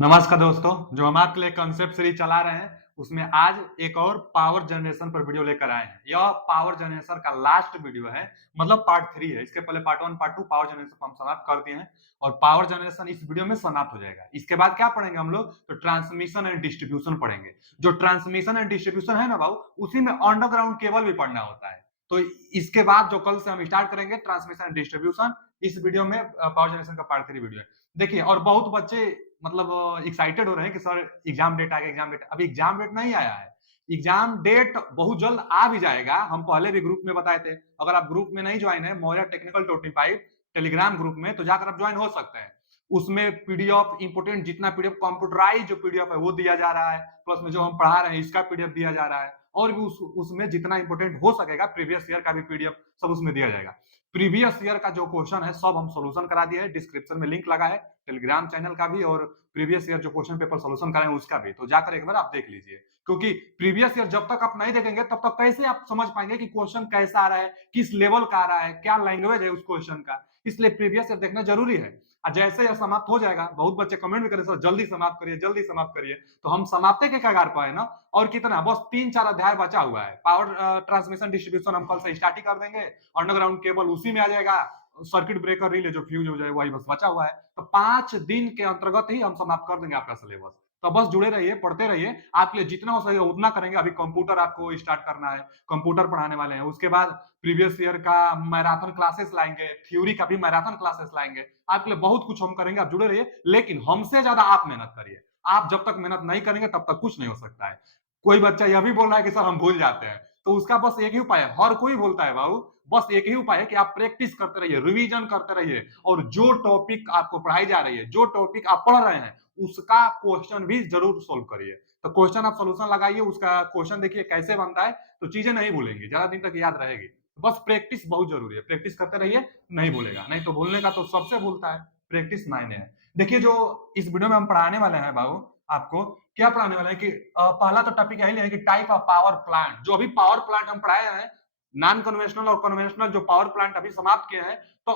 नमस्कार दोस्तों, जो हम आपके लिए कंसेप्ट सीरीज चला रहे हैं, उसमें आज एक और पावर जनरेशन पर वीडियो लेकर आए हैं। यह पावर जनरेशन का लास्ट वीडियो है, मतलब पार्ट 3 है। इसके पहले पार्ट 1, पार्ट 2 पावर जनरेशन को हम समाप्त कर दिए हैं और पावर जनरेशन इस वीडियो में समाप्त हो जाएगा। इसके बाद क्या पढ़ेंगे हम लोग? तो ट्रांसमिशन एंड डिस्ट्रीब्यूशन पढ़ेंगे। जो ट्रांसमिशन एंड डिस्ट्रीब्यूशन है ना भाऊ, उसी में अंडरग्राउंड केबल भी पढ़ना होता है। तो इसके बाद जो कल से हम स्टार्ट करेंगे ट्रांसमिशन एंड डिस्ट्रीब्यूशन, इस वीडियो में पावर जनरेशन का पार्ट 3 वीडियो है। देखिए, और बहुत बच्चे मतलब एक्साइटेड हो रहे हैं कि सर एग्जाम डेट आ गया, एग्जाम डेट। अभी एग्जाम डेट नहीं आया है। एग्जाम डेट बहुत जल्द आ भी जाएगा। हम पहले भी ग्रुप में बताए थे। अगर आप ग्रुप में नहीं ज्वाइन है, मौर्य टेक्निकल 25 टेलीग्राम ग्रुप में, तो जाकर आप ज्वाइन हो सकते हैं। उसमें पीडीएफ इंपोर्टेंट जितना पीडीएफ कंप्यूटराइज जो पीडीएफ है वो दिया जा रहा है, प्लस में जो हम पढ़ा रहे हैं इसका पीडीएफ दिया जा रहा है, और भी उसमें जितना इंपोर्टेंट हो सकेगा प्रीवियस ईयर का भी पीडीएफ सब उसमें दिया जाएगा। प्रीवियस ईयर का जो क्वेश्चन है सब हम सोल्यूशन करा दिए है, डिस्क्रिप्शन में लिंक लगा है टेलीग्राम चैनल का भी, और प्रीवियस ईयर जो क्वेश्चन पेपर सोल्यूशन कराए उसका भी, तो जाकर एक बार आप देख लीजिए। क्योंकि प्रीवियस ईयर जब तक आप नहीं देखेंगे तब तक कैसे आप समझ पाएंगे कि क्वेश्चन कैसा आ रहा है, किस लेवल का आ रहा है, क्या लैंग्वेज है उस क्वेश्चन का। इसलिए प्रीवियस ईयर देखना जरूरी है। और जैसे यह समाप्त हो जाएगा, बहुत बच्चे कमेंट भी करें सर जल्दी समाप्त करिए, जल्दी समाप्त करिए, तो हम समाप्ति के कगार पर है ना। और कितना, बस 3-4 अध्याय बचा हुआ है। पावर ट्रांसमिशन डिस्ट्रीब्यूशन हम कल से स्टार्ट ही कर देंगे। अंडरग्राउंड केबल उसी में आ जाएगा। सर्किट ब्रेकर रिले जो फ्यूज हो जाए वही बस बचा हुआ है। तो 5 दिन के अंतर्गत ही हम समाप्त कर देंगे आपका सिलेबस। तो बस जुड़े रहिए, पढ़ते रहिए। आपके लिए जितना हो सके उतना करेंगे। अभी कंप्यूटर आपको स्टार्ट करना है, कंप्यूटर पढ़ाने वाले हैं। उसके बाद प्रीवियस ईयर का मैराथन क्लासेस लाएंगे, थ्योरी का भी मैराथन क्लासेस लाएंगे। आपके लिए बहुत कुछ हम करेंगे, आप जुड़े रहिए। लेकिन हमसे ज्यादा आप मेहनत करिए। आप जब तक मेहनत नहीं करेंगे तब तक कुछ नहीं हो सकता है। कोई बच्चा यह भी बोल रहा है कि सर हम भूल जाते हैं, तो उसका बस एक ही उपाय है। हर कोई बोलता है बाबू, बस एक ही उपाय है कि आप प्रैक्टिस करते रहिए, रिवीजन करते रहिए, और जो टॉपिक आपको पढ़ाई जा रही है, जो टॉपिक आप पढ़ रहे हैं, उसका क्वेश्चन भी जरूर सोल्व करिए। तो क्वेश्चन आप सोल्यूशन लगाइए, उसका क्वेश्चन देखिए कैसे बनता है, तो चीजें नहीं भूलेंगी, ज्यादा दिन तक याद रहेगी। बस प्रैक्टिस बहुत जरूरी है, प्रैक्टिस करते रहिए, नहीं भूलेगा। नहीं तो भूलने का तो सबसे भूलता है, प्रैक्टिस मायने है। देखिए, जो इस वीडियो में हम पढ़ाने वाले हैं बाबू, आपको क्या पढ़ाने वाले हैं कि पहला तो टॉपिक यही है कि टाइप ऑफ पावर प्लांट। जो अभी पावर प्लांट हम पढ़ाए हैं, नॉन कन्वेंशनल और कन्वेंशनल जो पावर प्लांट अभी समाप्त किए हैं, तो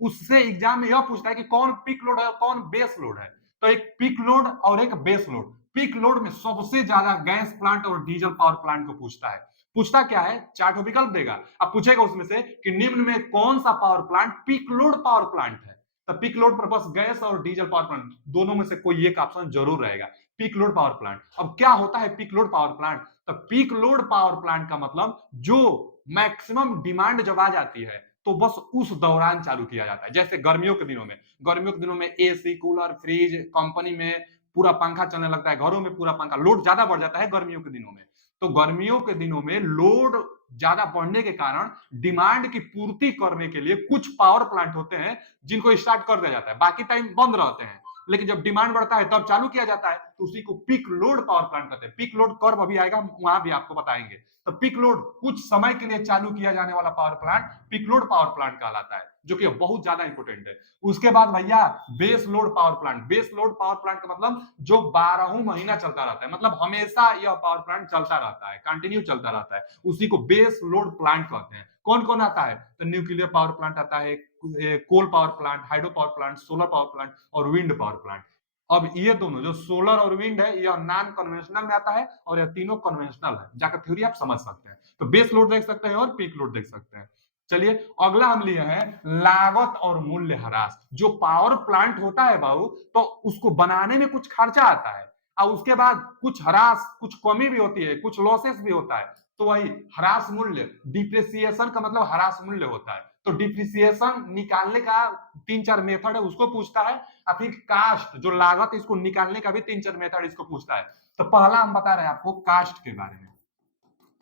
उससे एग्जाम में यह पूछता है कि कौन पीक लोड है और कौन बेस लोड है। तो एक पीक लोड और एक बेस लोड। पीक लोड में सबसे ज्यादा गैस प्लांट और डीजल पावर प्लांट को पूछता है। पूछता क्या है, 4 ठो विकल्प देगा। अब पूछेगा उसमें से कि निम्न में कौन सा power plant peak load power plant है। तो पीक लोड पर बस गैस और डीजल पावर प्लांट दोनों में से कोई एक ऑप्शन जरूर रहेगा। Peak load power plant. अब क्या होता है पीक लोड पावर प्लांट? तो पीक लोड पावर प्लांट का मतलब जो मैक्सिमम डिमांड जब आ जाती है तो बस उस दौरान चालू किया जाता है। जैसे गर्मियों के दिनों में, गर्मियों के दिनों में एसी, कूलर, फ्रिज, कंपनी में पूरा पंखा चलने लगता है, घरों में पूरा पंखा, लोड ज्यादा बढ़ जाता है गर्मियों के दिनों में। तो गर्मियों के दिनों में लोड ज्यादा बढ़ने के कारण डिमांड की पूर्ति करने के लिए कुछ पावर प्लांट होते हैं जिनको स्टार्ट कर दिया जाता है, बाकी टाइम बंद रहते हैं। लेकिन जब डिमांड बढ़ता है तब चालू किया जाता है, तो उसी को पीक लोड पावर प्लांट कहते हैं। पीक लोड कर्व अभी आएगा, वहां भी आपको बताएंगे। तो पीक लोड कुछ समय के लिए चालू किया जाने वाला power plant peak load power plant कहलाता है, जो कि बहुत ज्यादा इंपॉर्टेंट है। उसके बाद भैया base load power plant. Base load power plant का मतलब जो 12 महीना चलता रहता है, मतलब हमेशा यह पावर प्लांट चलता रहता है, कंटिन्यू चलता रहता है, उसी को बेस लोड प्लांट कहते हैं। कौन कौन आता है? तो न्यूक्लियर पावर प्लांट आता है, coal power plant, hydro power plant, solar power plant और विंड पावर प्लांट। अब ये दोनों जो सोलर और विंड है, यह नॉन कन्वेंशनल में आता है, और यह तीनों कन्वेंशनल है। जाकर थ्योरी आप समझ सकते हैं। तो बेस लोड देख सकते हैं और पीक लोड देख सकते हैं। चलिए, अगला हम लिए हैं लागत और मूल्य ह्रास। जो पावर प्लांट होता है बाबू, तो उसको बनाने में कुछ खर्चा आता है, और उसके बाद कुछ ह्रास, कुछ कमी भी होती है, कुछ लॉसेस भी होता है। तो वही ह्रास मूल्य, डिप्रिसिएशन का मतलब ह्रास मूल्य होता है। तो डिप्रिसिएशन निकालने का 3-4 मेथड है, उसको पूछता है। और फिर कास्ट, जो लागत, इसको निकालने का भी 3-4 मेथड इसको पूछता है। तो पहला हम बता रहे हैं आपको कास्ट के बारे में।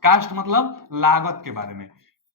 कास्ट मतलब लागत के बारे में।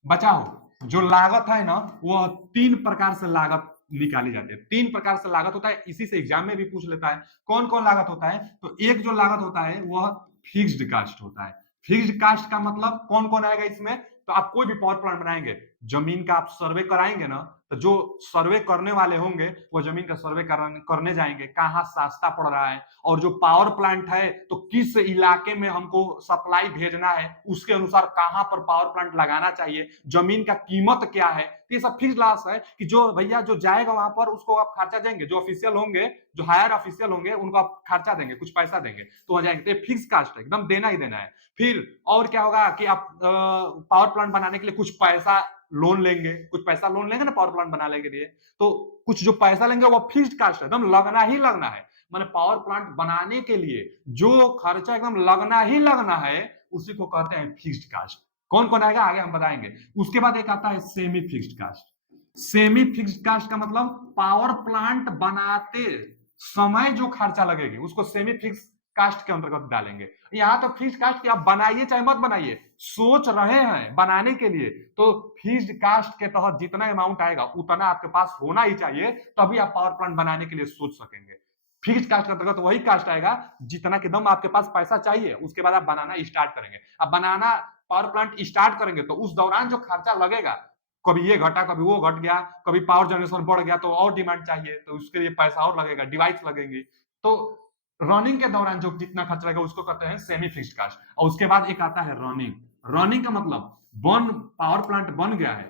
बचाओ, जो लागत है ना, वह 3 प्रकार से लागत निकाली जाती है। 3 प्रकार से लागत होता है, इसी से एग्जाम में भी पूछ लेता है। कौन कौन लागत होता है? तो एक जो लागत होता है वह फिक्स्ड कास्ट होता है। फिक्स्ड कास्ट का मतलब कौन कौन आएगा इसमें? तो आप कोई भी पावर प्लांट बनाएंगे, जमीन का आप सर्वे कराएंगे ना, तो जो सर्वे करने वाले होंगे वो जमीन का सर्वे करने जाएंगे, कहाँ सस्ता पड़ रहा है, और जो पावर प्लांट है तो किस इलाके में हमको सप्लाई भेजना है, उसके अनुसार कहाँ पर पावर प्लांट लगाना चाहिए, जमीन का कीमत क्या है। ये सब फिक्स लॉस है कि जो भैया जो जाएगा वहां पर उसको आप खर्चा देंगे, जो ऑफिशियल होंगे, जो हायर ऑफिशियल होंगे उनको आप खर्चा देंगे, कुछ पैसा देंगे तो वहां जाएंगे। तो फिक्स कास्ट है, एकदम देना ही देना है। फिर और क्या होगा कि आप पावर प्लांट बनाने के लिए कुछ पैसा लोन लेंगे, कुछ पैसा लोन लेंगे ना पावर प्लांट बनाने के लिए, तो कुछ जो पैसा लेंगे वो फिक्स्ड कास्ट है, एकदम लगना ही लगना है। माने पावर प्लांट बनाने के लिए जो खर्चा एकदम लगना ही लगना है उसी को कहते हैं फिक्स्ड कास्ट। कौन कौन आएगा आगे हम बताएंगे। उसके बाद एक आता है semi fixed cost. Semi fixed cost का मतलब पावर प्लांट बनाते समय जो खर्चा लगेगी उसको सेमी फिक्स कास्ट के अंतर्गत डालेंगे। यहाँ तो फिक्स्ड कास्ट की आप बनाइए चाहे मत बनाइए, सोच रहे हैं बनाने के लिए तो फिक्स्ड कास्ट के तहत जितना अमाउंट आएगा उतना आपके पास होना ही चाहिए, तभी आप पावर प्लांट बनाने के लिए सोच सकेंगे। फिक्स्ड कास्ट के अंतर्गत वही कास्ट आएगा जितना के दम आपके पास पैसा चाहिए, उसके बाद आप बनाना स्टार्ट करेंगे। अब बनाना पावर प्लांट स्टार्ट करेंगे तो उस दौरान जो खर्चा लगेगा, कभी ये घटा कभी वो घट गया, कभी पावर जनरेशन बढ़ गया तो और डिमांड चाहिए तो उसके लिए पैसा और लगेगा, डिवाइस लगेंगे। तो रनिंग के दौरान जो जितना खर्च लगेगा उसको कहते हैं सेमी फिक्स्ड कास्ट। और उसके बाद एक आता है रनिंग। रनिंग का मतलब पावर प्लांट बन गया है,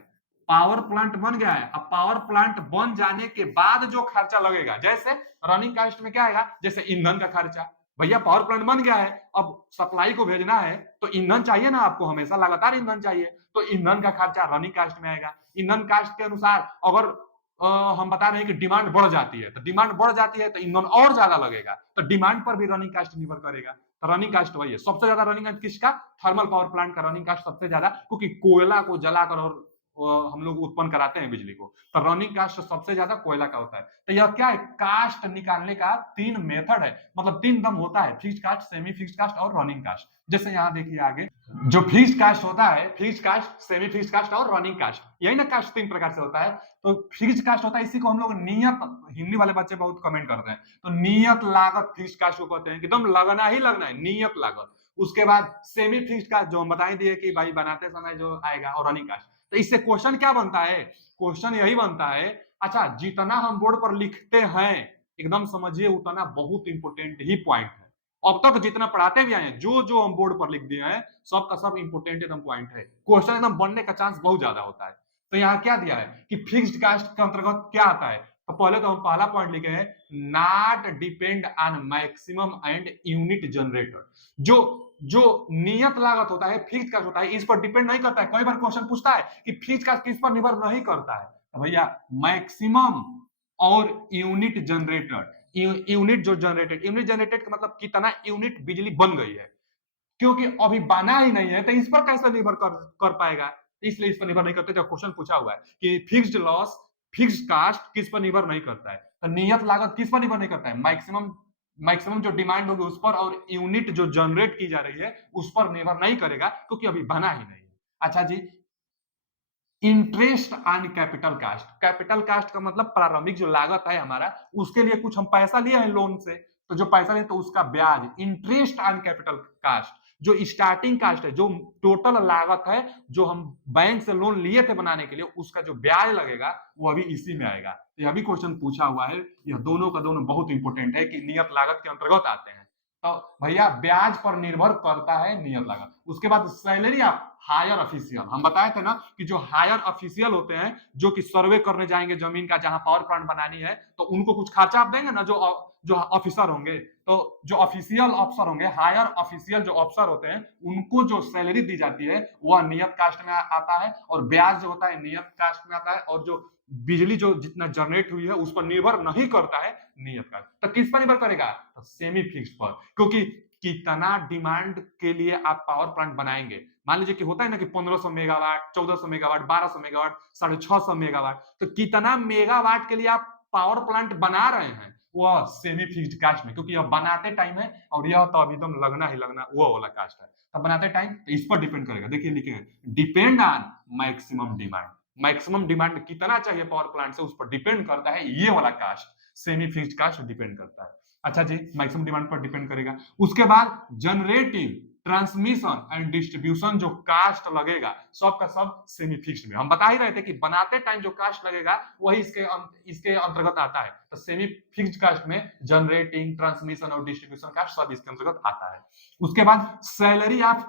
पावर प्लांट बन गया है, अब पावर प्लांट बन जाने के बाद जो खर्चा लगेगा, जैसे रनिंग कास्ट में क्या आएगा, जैसे ईंधन का खर्चा। भैया पावर प्लांट बन गया है, अब सप्लाई को भेजना है तो ईंधन चाहिए ना, आपको हमेशा लगातार ईंधन चाहिए, तो ईंधन का खर्चा रनिंग कास्ट में आएगा। ईंधन कास्ट के अनुसार अगर हम बता रहे हैं कि डिमांड बढ़ जाती है, तो डिमांड बढ़ जाती है तो ईंधन और ज्यादा लगेगा, तो डिमांड पर भी रनिंग कास्ट निर्भर करेगा। तो रनिंग कास्ट वही है। सबसे ज्यादा रनिंग कास्ट किसका, थर्मल पावर प्लांट का रनिंग कास्ट सबसे ज्यादा, क्योंकि कोयला को जलाकर और हम लोग उत्पन्न कराते हैं बिजली को, तो रनिंग कास्ट सबसे ज्यादा कोयला का होता है। तो यह क्या है, कास्ट निकालने का 3 मेथड है, मतलब 3 दम होता है, fixed cost, semi fixed cost और रनिंग कास्ट। जैसे यहाँ देखिए आगे जो फिक्स्ड कास्ट होता है, fixed cost, semi fixed cost और रनिंग कास्ट, यही ना कास्ट 3 प्रकार से होता है। तो फिक्स्ड कास्ट होता है, इसी को हम लोग नियत, हिंदी वाले बच्चे बहुत कमेंट करते हैं, तो नियत लागत फिक्स्ड कास्ट को कहते हैं, एकदम लगना ही लगना है, नियत लागत। उसके बाद सेमी फिक्स्ड कास्ट जो हम बताई दिए कि भाई बनाते समय जो आएगा, और रनिंग कास्ट। तो इससे क्वेश्चन क्या बनता है, क्वेश्चन यही बनता है, अच्छा जितना हम बोर्ड पर लिखते हैं एकदम समझिए उतना बहुत इंपोर्टेंट ही पॉइंट है। अब तक जितना पढ़ाते भी आए हैं, जो जो हम बोर्ड पर लिख दिए हैं सब का सब इंपोर्टेंट एकदम पॉइंट है, क्वेश्चन एकदम बनने का चांस बहुत ज्यादा होता है। तो यहाँ क्या दिया है कि फिक्स्ड कास्ट के अंतर्गत क्या आता है, तो पहले तो हम पहला पॉइंट लिखे हैं, not depend on maximum and unit generator. जो जो नियत लागत होता है, फिक्स्ड कास्ट होता है, इस पर डिपेंड नहीं करता है। कई बार क्वेश्चन पूछता है कि फिक्स्ड कास्ट किस पर निर्भर नहीं करता है, तो भैया मैक्सिमम और यूनिट जनरेटर। यूनिट जो जनरेटेड, यूनिट जनरेटेड का मतलब कितना यूनिट बिजली बन गई है, क्योंकि अभी बना ही नहीं है तो इस पर कैसे निर्भर कर पाएगा, इसलिए इस पर निर्भर नहीं करते। जब क्वेश्चन पूछा हुआ है कि फिक्स्ड लॉस, फिक्स्ड कास्ट किस पर निर्भर नहीं करता है, तो नियत लागत किस पर निर्भर नहीं करता है, मैक्सिमम, मैक्सिमम जो डिमांड होगी उस पर, और यूनिट जो जनरेट की जा रही है उस पर निर्भर नहीं करेगा क्योंकि अभी बना ही नहीं है। अच्छा जी, interest on capital cost. Capital cost का मतलब प्रारंभिक जो लागत है हमारा, उसके लिए कुछ हम पैसा लिए हैं लोन से, तो जो पैसा लिए तो उसका ब्याज, इंटरेस्ट ऑन कैपिटल कास्ट। जो स्टार्टिंग कास्ट है, जो टोटल लागत है जो हम बैंक से लोन लिए थे बनाने के लिए, उसका जो ब्याज लगेगा वो अभी इसी में आएगा। यह भी क्वेश्चन पूछा हुआ है, यह दोनों का दोनों बहुत इंपॉर्टेंट है कि नियत लागत के अंतर्गत आते हैं। तो भैया ब्याज पर निर्भर करता है नियत लागत। उसके बाद सैलरी ऑफ हायर ऑफिशियल, हम बताए थे ना कि जो हायर ऑफिशियल होते हैं जो कि सर्वे करने जाएंगे जमीन का, जहां पावर प्लांट बनानी है, तो उनको कुछ खर्चा आप देंगे ना, जो ऑफिसर होंगे, तो जो ऑफिशियल अफसर होंगे, हायर ऑफिशियल जो अफसर होते हैं, उनको जो सैलरी दी जाती है वह नियत कास्ट में आता है, और ब्याज जो होता है नियत कास्ट में आता है, और जो बिजली जो जितना जनरेट हुई है उस पर निर्भर नहीं करता है नियत कास्ट। तो किस पर निर्भर करेगा, तो सेमी फिक्स्ड पर, क्योंकि कितना डिमांड के लिए आप पावर प्लांट बनाएंगे। मान लीजिए कि होता है ना कि 1500 मेगावाट, 1400 मेगावाट, 1200 मेगावाट, 650 मेगावाट, तो कितना मेगावाट के लिए आप पावर प्लांट बना रहे हैं वह सेमी फिक्स्ड कास्ट में, क्योंकि यह बनाते टाइम है, और यह तो अभी एकदम लगना ही लगना वो वाला कास्ट है। तो बनाते टाइम तो इस पर डिपेंड करेगा। देखिए लिखे depend on maximum demand, maximum demand कितना चाहिए पावर प्लांट से, उस पर डिपेंड करता है ये वाला cost, semi fixed cost depend करता है। अच्छा जी, मैक्सिमम डिमांड पर डिपेंड करेगा। उसके बाद जनरेटिंग ट्रांसमिशन एंड डिस्ट्रीब्यूशन जो कास्ट लगेगा सब का सब सेमी फिक्स्ड में। हम बता ही रहे थे कि बनाते टाइम जो कास्ट लगेगा वही इसके अंतर्गत आता है। तो सेमी फिक्स्ड कास्ट में जनरेटिंग, ट्रांसमिशन और डिस्ट्रीब्यूशन कास्ट सब इसके अंतर्गत आता है। उसके बाद सैलरी ऑफ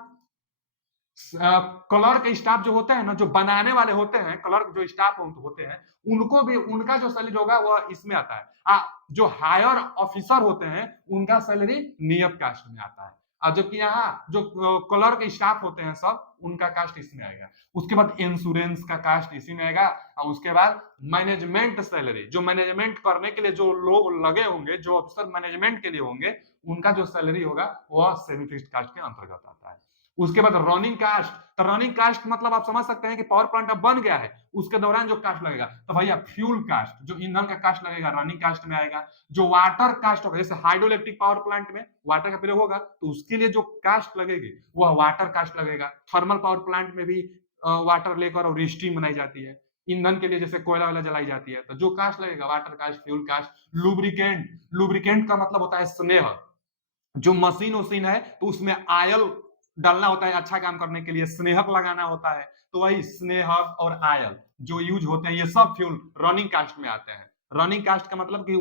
कलर के स्टाफ जो होते हैं ना, जो बनाने वाले होते हैं, कलर जो स्टाफ होते हैं, उनको भी उनका जो सैलरी होगा वह इसमें आता है। जो हायर ऑफिसर होते हैं उनका सैलरी नियत कास्ट में आता है। और जबकि यहाँ जो कलर के स्टाफ होते हैं सब, उनका कास्ट इसमें आएगा। उसके बाद इंश्योरेंस का कास्ट इसी में आएगा। और उसके बाद मैनेजमेंट सैलरी, जो मैनेजमेंट करने के लिए जो लोग लगे होंगे, जो ऑफिसर मैनेजमेंट के लिए होंगे, उनका जो सैलरी होगा वह सेमी फिक्स्ड कास्ट के अंतर्गत आता है। उसके बाद रनिंग कास्ट। तो रनिंग कास्ट मतलब आप समझ सकते हैं कि पावर प्लांट अब बन गया है, उसके दौरान जो कास्ट लगेगा, तो भैया फ्यूल कास्ट, जो ईंधन का कास्ट लगेगा, रनिंग कास्ट में आएगा। जो वाटर कास्ट होगा, जैसे हाइड्रो इलेक्ट्रिक पावर प्लांट में वाटर का प्रयोग होगा, तो उसके लिए जो कास्ट लगेगी वह वाटर कास्ट लगेगा। थर्मल पावर प्लांट में भी वाटर लेकर और स्टीम बनाई जाती है। ईंधन के लिए जैसे कोयला वाला जलाई जाती है, तो जो कास्ट लगेगा water cost, fuel cost. Lubricant, lubricant का मतलब होता है स्नेह। जो मशीन वशीन है तो उसमें आयल डालना होता है अच्छा काम करने के लिए, स्नेहक लगाना होता है, तो वही स्नेहक और आयल जो यूज होते हैं, ये सब फ्यूल रनिंग कास्ट में आते हैं। रनिंग कास्ट का मतलब कि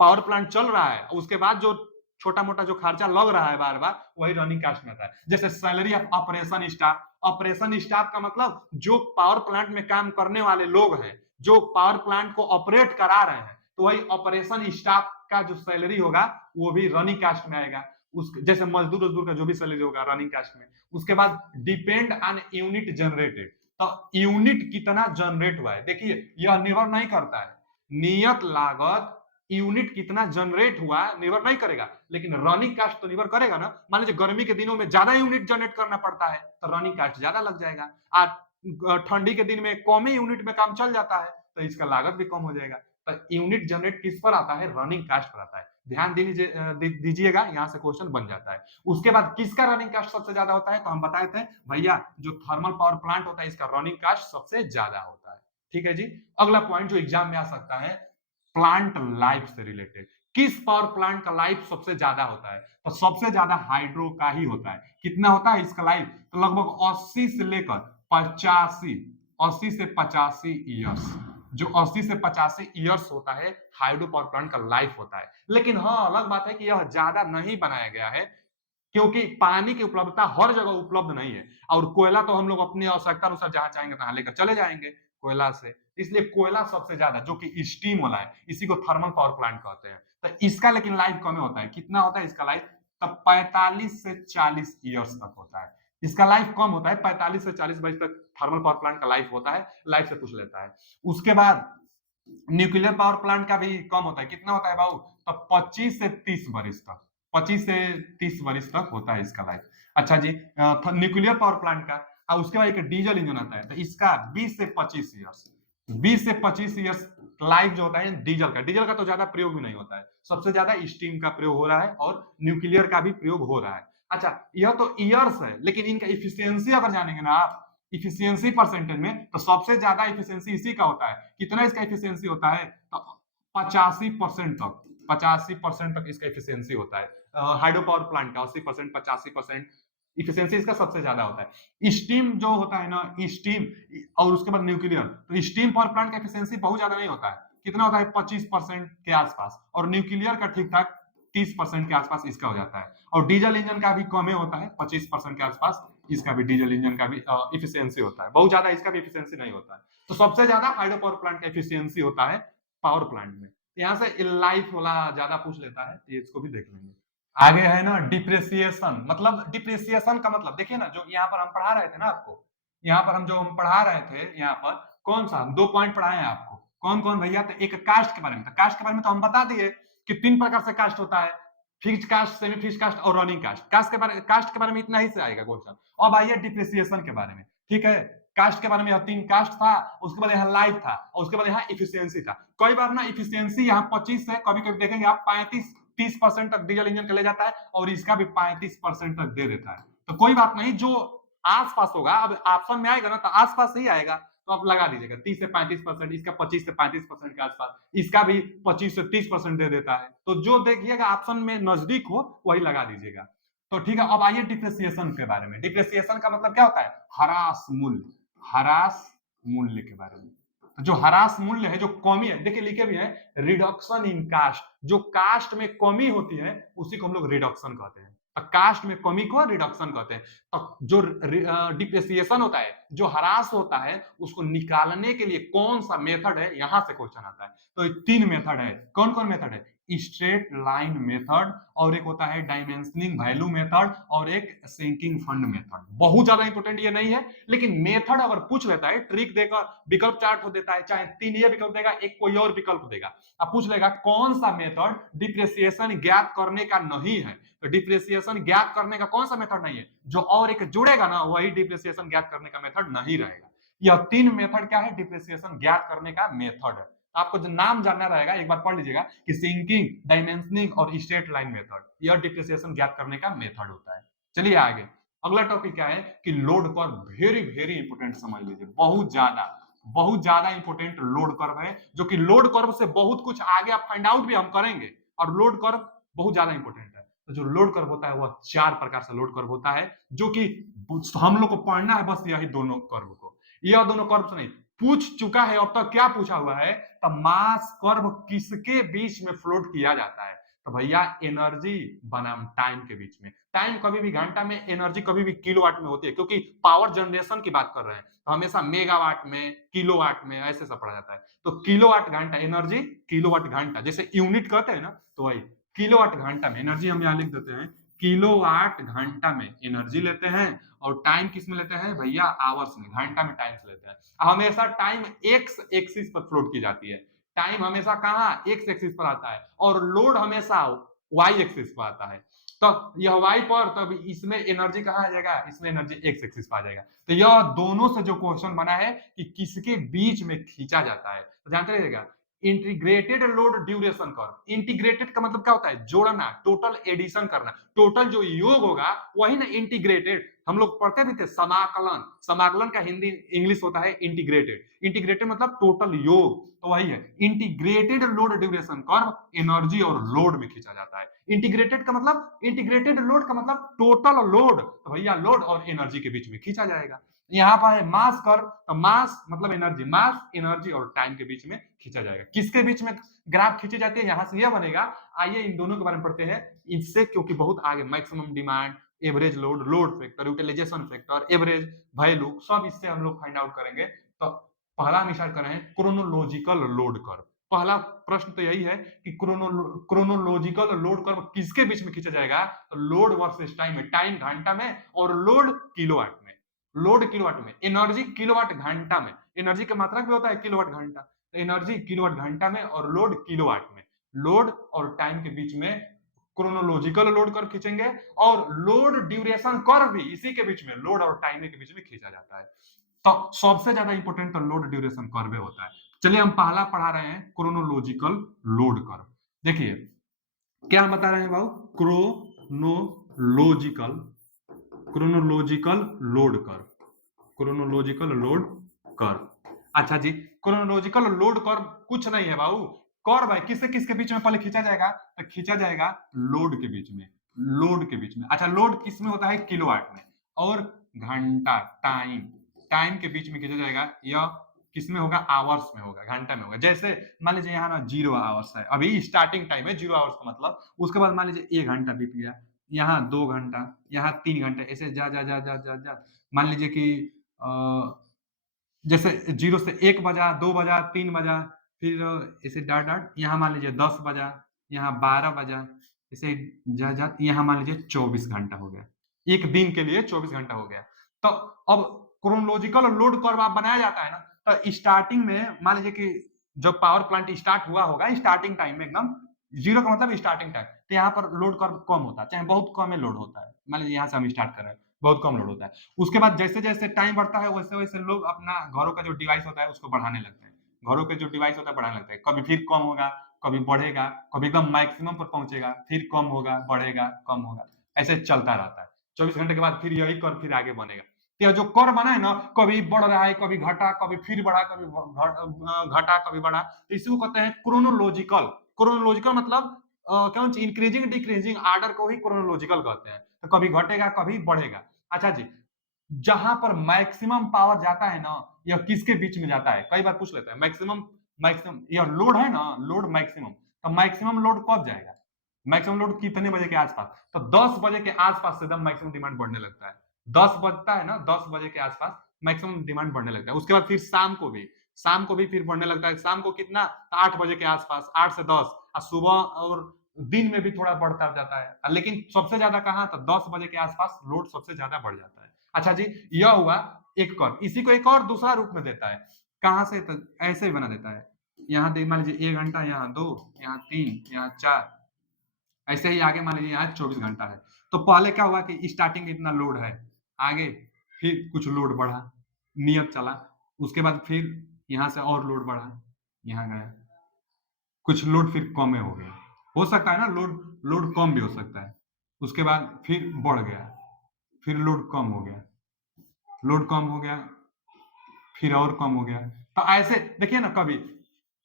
पावर प्लांट चल रहा है, उसके बाद जो छोटा मोटा जो खर्चा लग रहा है बार बार, वही रनिंग कास्ट में आता है। जैसे salary of operation staff. Operation staff का मतलब जो पावर प्लांट में काम करने वाले लोग हैं, जो पावर प्लांट को ऑपरेट करा रहे हैं, तो वही ऑपरेशन स्टाफ का जो सैलरी होगा वो भी रनिंग कास्ट में आएगा। उस जैसे मजदूर का जो भी सैलरी होगा रनिंग कास्ट में। उसके बाद डिपेंड ऑन यूनिट जनरेटेड। तो यूनिट कितना जनरेट हुआ है, देखिए यह निर्भर नहीं करता है, नियत लागत यूनिट कितना जनरेट हुआ निर्भर नहीं करेगा, लेकिन रनिंग कास्ट तो निर्भर करेगा ना। मान लीजिए गर्मी के दिनों में ज्यादा यूनिट जनरेट करना पड़ता है तो रनिंग कास्ट ज्यादा लग जाएगा। ठंडी के दिन में कम ही यूनिट में काम चल जाता है तो इसका लागत भी कम हो जाएगा। तो यूनिट जनरेट किस पर आता है, रनिंग कास्ट पर आता है। ध्यान दीजिएगा, यहाँ से क्वेश्चन बन जाता है। उसके बाद किसका रनिंग कास्ट सबसे ज्यादा होता है, तो हम बताए थे भैया जो थर्मल पावर प्लांट होता है इसका रनिंग कास्ट सबसे ज्यादा होता है। ठीक है जी। अगला पॉइंट जो एग्जाम में आ सकता है, प्लांट लाइफ से रिलेटेड, किस पावर प्लांट का लाइफ सबसे ज्यादा होता है, तो सबसे ज्यादा हाइड्रो का ही होता है। कितना होता है इसका लाइफ, तो लगभग 80 से लेकर 85, 80 से 85 ईयर्स, जो 80 से 85 ईयर्स होता है हाइड्रो पावर प्लांट का लाइफ होता है। लेकिन हाँ अलग बात है कि यह ज्यादा नहीं बनाया गया है, क्योंकि पानी की उपलब्धता हर जगह उपलब्ध नहीं है, और कोयला तो हम लोग अपनी आवश्यकता अनुसार जहां चाहेंगे तहां लेकर चले जाएंगे कोयला से, इसलिए कोयला सबसे ज्यादा जो कि स्टीम वाला है, इसी को थर्मल पावर प्लांट कहते हैं। तो इसका लेकिन लाइफ कम होता है, कितना होता है इसका लाइफ, तब 45 से 40 ईयर्स तक होता है। इसका लाइफ कम होता है, 45 से 40 वर्ष तक थर्मल पावर प्लांट का लाइफ होता है। लाइफ से पूछ लेता है। उसके बाद न्यूक्लियर पावर प्लांट का भी कम होता है, कितना होता है बाबू, तब 25 से 30 वर्ष तक, 25 से 30 वर्ष तक होता है इसका लाइफ। अच्छा जी, न्यूक्लियर पावर प्लांट का। और उसके बाद एक डीजल इंजन आता है, तो इसका 20 से 25 ईयर्स, 20 से 25 ईयर्स लाइफ जो होता है डीजल का। डीजल का तो ज्यादा प्रयोग भी नहीं होता है, सबसे ज्यादा स्टीम का प्रयोग हो रहा है और न्यूक्लियर का भी प्रयोग हो रहा है। अच्छा यह तो ईयर्स है, लेकिन इनका इफिशियंसी अगर जानेंगे ना आप, इफिशियंसी परसेंटेज में, तो सबसे ज्यादा इफिशियंसी इसी का होता है। कितना इसका इफिशियंसी होता है, तो 85% तक, 85% तक इसका इफिशियंसी होता है। हाइड्रो पावर प्लांट का 80%, 85% इफिशियंसी इसका सबसे ज्यादा होता है। स्टीम जो होता है ना, स्टीम और उसके बाद न्यूक्लियर, तो स्टीम पावर प्लांट का इफिशियंसी बहुत ज्यादा नहीं होता है, कितना होता है 25% के आसपास, और न्यूक्लियर का ठीक ठाक 30% के आसपास इसका हो जाता है। और डीजल इंजन का भी कम होता है, 25% के आसपास इसका भी, डीजल इंजन का भी इफिशियंसी होता है, बहुत ज्यादा इसका भी इफिशियंसी नहीं होता है। तो सबसे ज्यादा हाइड्रो पावर प्लांट का इफिशियंसी होता है पावर प्लांट में। यहाँ से लाइफ वाला ज्यादा पूछ लेता है, ये इसको भी देख लेंगे। आगे है ना डिप्रेसिएशन, मतलब डिप्रेसिएशन का मतलब देखिए ना, जो यहाँ पर हम पढ़ा रहे थे ना आपको, यहाँ पर हम जो हम पढ़ा रहे थे, यहाँ पर कौन सा 2 पॉइंट पढ़ाए हैं आपको, कौन कौन भैया, तो एक कास्ट के बारे में, तो कास्ट के बारे में तो हम बता दिए कि 3 प्रकार से कास्ट होता है, fixed cost, semi fixed cost और रनिंग कास्ट। कास्ट के बारे में इतना ही से आएगा क्वेश्चन। अब आइए डिप्रिसिएशन के बारे में। ठीक है, कास्ट के बारे में यह 3 कास्ट था, उसके बाद यहाँ लाइफ था, और उसके बाद यहाँ इफिशियंसी था। कई बार ना इफिशियंसी यहाँ 25 से, कभी कभी देखेंगे आप 35-30% तक डीजल इंजन का ले जाता है, और इसका भी 35% तक दे देता है। तो कोई बात नहीं, जो आसपास होगा, अब ऑप्शन में आएगा ना तो आसपास ही आएगा, तो आप लगा दीजिएगा 30 से 35%, इसका 25 से 35% के आसपास, इसका भी 25 से 30% दे देता है। तो जो देखिएगा ऑप्शन में नजदीक हो वही लगा दीजिएगा। तो ठीक है, अब आइए डिप्रिसिएशन के बारे में। डिप्रिसिएशन का मतलब क्या होता है? ह्रास मूल्य, ह्रास मूल्य के बारे में। तो जो ह्रास मूल्य है, जो कमी है, देखिए लिखे भी है रिडक्शन इन कास्ट, जो कास्ट में कमी होती है उसी को हम लोग रिडक्शन कहते हैं। तो कास्ट में कमी को रिडक्शन कहते हैं। तो जो डिप्रिसिएशन होता है, जो ह्रास होता है, उसको निकालने के लिए कौन सा मेथड है, यहां से क्वेश्चन आता है। तो तीन मेथड है। कौन कौन मेथड है? स्ट्रेट लाइन मेथड, और एक होता है डायमेंशनिंग वैल्यू मेथड, और एक सिंकिंग फंड मेथड। बहुत ज्यादा इंपॉर्टेंट ये नहीं है, लेकिन मेथड अगर पूछ लेता है, ट्रिक देकर विकल्प चार्ट हो देता है, चाहे तीन ये विकल्प देगा, एक कोई और विकल्प देगा, अब पूछ लेगा कौन सा मेथड डिप्रिसिएशन ज्ञात करने का नहीं है, तो डिप्रिसिएशन ज्ञात करने का कौन सा मेथड नहीं है, जो और एक जुड़ेगा ना, वही डिप्रिसिएशन ज्ञात करने का मेथड नहीं रहेगा। यह तीन मेथड क्या है? डिप्रिसिएशन ज्ञात करने का मेथड है। आपको जो नाम जानना रहेगा, एक बार पढ़ लीजिएगा कि सिंकिंग, डायमेंशनिंग और स्ट्रेट लाइन मेथड, यह डिप्रिसिएशन ज्ञात करने का मेथड होता है। चलिए आगे, अगला टॉपिक क्या है कि load curve. Very very important समझ लीजिए, बहुत ज्यादा इंपोर्टेंट लोड कर्व है, जो कि लोड कर्व से बहुत कुछ आगे आप फाइंड आउट भी हम करेंगे, और लोड कर्व बहुत ज्यादा इंपोर्टेंट है। तो जो लोड कर्व होता है वह चार प्रकार से लोड कर्व होता है, जो कि हम लोग को पढ़ना है बस यही दोनों कर्व को। यह दोनों कर्व से नहीं पूछ चुका है अब तक, क्या पूछा हुआ है? तो मास कर्व किसके बीच में फ्लोट किया जाता है? तो भैया एनर्जी बनाम टाइम के बीच में। टाइम कभी भी घंटा में, एनर्जी कभी भी किलोवाट में होती है, क्योंकि पावर जनरेशन की बात कर रहे हैं, तो हमेशा मेगावाट में, किलोवाट में ऐसे सब पढ़ा जाता है। तो किलोवाट घंटा एनर्जी, किलोवाट घंटा जैसे यूनिट कहते हैं ना, तो वही किलोवाट घंटा में एनर्जी हम यहाँ लिख देते हैं, किलोवाट घंटा में एनर्जी लेते हैं, और टाइम किस में लेते हैं भैया? आवर्स में, घंटा में टाइम से लेते हैं। हमेशा टाइम एक्स एक्सिस पर फ्लोट की जाती है, टाइम हमेशा कहाँ? एक्स एक्सिस पर आता है, और लोड हमेशा वाई एक्सिस पर आता है। तो यह वाई पर, तब इसमें एनर्जी कहाँ आ जाएगा? इसमें एनर्जी एक्स एक्सिस पर आ जाएगा। तो यह दोनों से जो क्वेश्चन बना है कि किसके बीच में खींचा जाता है, तो जानते रहिएगा integrated load duration curve. Integrated का मतलब क्या होता है? जोड़ना, टोटल एडिशन करना, टोटल जो योग होगा वही ना इंटीग्रेटेड। हम लोग पढ़ते भी थे समाकलन, समाकलन का हिंदी इंग्लिश होता है इंटीग्रेटेड। इंटीग्रेटेड मतलब टोटल योग, तो वही है integrated load duration curve. Energy और लोड में खींचा जाता है। इंटीग्रेटेड का मतलब, इंटीग्रेटेड लोड का मतलब टोटल लोड, तो भैया लोड और एनर्जी के बीच में खींचा जाएगा। यहाँ पर है मास कर्व, तो मास मतलब एनर्जी, मास एनर्जी और टाइम के बीच में खींचा जाएगा। किसके बीच में ग्राफ खींची जाती है? यहां से यह बनेगा। आइए इन दोनों के बारे में पढ़ते हैं इससे, क्योंकि बहुत आगे maximum demand, average load, load factor, utilisation factor, average value, सब इससे हम लोग फाइंड आउट करेंगे। तो पहला हम स्टार्ट कर रहे हैं क्रोनोलॉजिकल लोड कर्व। पहला प्रश्न तो यही है कि क्रोनोलॉजिकल लोड कर्व किसके बीच में खींचा जाएगा? तो लोड वर्सेस टाइम में, टाइम घंटा में और लोड किलोवाट में। लोड किलोवाट में, एनर्जी किलोवाट घंटा में, एनर्जी का मात्रक भी होता है किलोवाट घंटा, तो एनर्जी किलोवाट घंटा में और लोड किलोवाट में। लोड और टाइम के बीच में क्रोनोलॉजिकल लोड कर्व खींचेंगे, और लोड ड्यूरेशन कर्व भी इसी के बीच में, लोड और टाइम के बीच में खींचा जाता है। तो सबसे ज्यादा इंपॉर्टेंट तो लोड ड्यूरेशन कर्व होता है। चलिए हम पहला पढ़ा रहे हैं क्रोनोलॉजिकल लोड कर्व। देखिए क्या हम बता रहे हैं बाबू? Chronological, chronological load curve, chronological load curve. अच्छा जी, क्रोनोलॉजिकल लोड कर्व कुछ नहीं है बाबू, कर्व है। किससे किसके बीच में पहले खींचा जाएगा? तो खींचा जाएगा लोड के बीच में, लोड के बीच में। अच्छा, लोड किस में होता है? किलोवाट में, और घंटा टाइम, टाइम के बीच में खींचा जाएगा। यह किस में होगा? आवर्स में होगा, घंटा में होगा। जैसे मान लीजिए यहाँ ना 0 आवर्स है, अभी स्टार्टिंग टाइम है 0 आवर्स का मतलब, उसके बाद मान लीजिए 1 घंटा बीत गया, यहाँ 2 घंटा, यहाँ 3 घंटे, ऐसे जा जा जा जा जा जा। मान लीजिए कि जैसे 0 से 1 बजा, 2 बजा, 3 बजा, फिर ऐसे डॉट डॉट, यहाँ मान लीजिए 10 बजा, यहाँ 12 बजा, ऐसे जा जा, यहाँ मान लीजिए 24 घंटा हो गया। एक दिन के लिए 24 घंटा हो गया। तो अब क्रोनोलॉजिकल लोड कर्व आप बनाया जाता है ना, तो स्टार्टिंग में मान लीजिए कि जब पावर प्लांट स्टार्ट हुआ होगा, स्टार्टिंग टाइम में एकदम 0 का मतलब स्टार्टिंग टाइम, तो यहाँ पर लोड कर्व कम होता है, चाहे बहुत कम में लोड होता है। मान लीजिए यहाँ से हम स्टार्ट कर रहे हैं, बहुत कम लोड होता है। उसके बाद जैसे जैसे टाइम बढ़ता है, वैसे वैसे लोग अपना घरों का जो डिवाइस होता है उसको बढ़ाने लगते हैं। घरों के जो डिवाइस होता है बढ़ाने लगते हैं, कभी फिर कम होगा, कभी बढ़ेगा, कभी एकदम मैक्सिमम पर पहुंचेगा, फिर कम होगा, बढ़ेगा, कम होगा, ऐसे चलता रहता है। 24 घंटे के बाद फिर यही कर्व फिर आगे बनेगा। यह जो कर्व बना है ना, कभी बढ़ रहा है, कभी घटा, कभी फिर बढ़ा, कभी घटा, कभी बढ़ा, तो इसी को कहते हैं क्रोनोलॉजिकल। क्रोनोलॉजिकल मतलब कौन सी इंक्रीजिंग डिक्रीजिंग आर्डर को ही क्रोनोलॉजिकल कहते हैं। तो कभी घटेगा कभी बढ़ेगा। अच्छा जी, जहां पर मैक्सिमम पावर जाता है ना, यह किसके बीच में जाता है, कई बार पूछ लेता है मैक्सिमम। मैक्सिमम यह लोड है ना, लोड मैक्सिमम, तो मैक्सिमम लोड कब जाएगा, मैक्सिमम लोड कितने बजे के आसपास, तो 10 बजे के आसपास से एकदम मैक्सिमम डिमांड बढ़ने लगता है। 10 बजता है ना, 10 बजे के आसपास मैक्सिमम डिमांड बढ़ने लगता है। उसके बाद फिर शाम को भी फिर बढ़ने लगता है। शाम को कितना, 8 बजे के आसपास, 8 से 10, और सुबह और दिन में भी थोड़ा बढ़ता जाता है, लेकिन सबसे ज्यादा कहाँ, तो 10 बजे के आसपास लोड सबसे ज्यादा बढ़ जाता है। अच्छा जी, यह हुआ एक कर्व। इसी को एक और दूसरा रूप में देता है, कहां से, तो ऐसे ही बना देता है। यहाँ देख मान लीजिए 1 घंटा, यहाँ 2, यहाँ 3, यहाँ 4, ऐसे ही आगे मान लीजिए यहाँ 24 घंटा है। तो पहले क्या हुआ कि स्टार्टिंग में इतना लोड है, आगे फिर कुछ लोड बढ़ा, नियत चला, उसके बाद फिर यहाँ से और लोड बढ़ा, यहाँ गया, कुछ लोड फिर कम हो गया, हो सकता है ना लोड, लोड कम भी हो सकता है। उसके बाद फिर बढ़ गया, फिर लोड कम हो गया, लोड कम हो गया, फिर और कम हो गया। तो ऐसे देखिए ना, कभी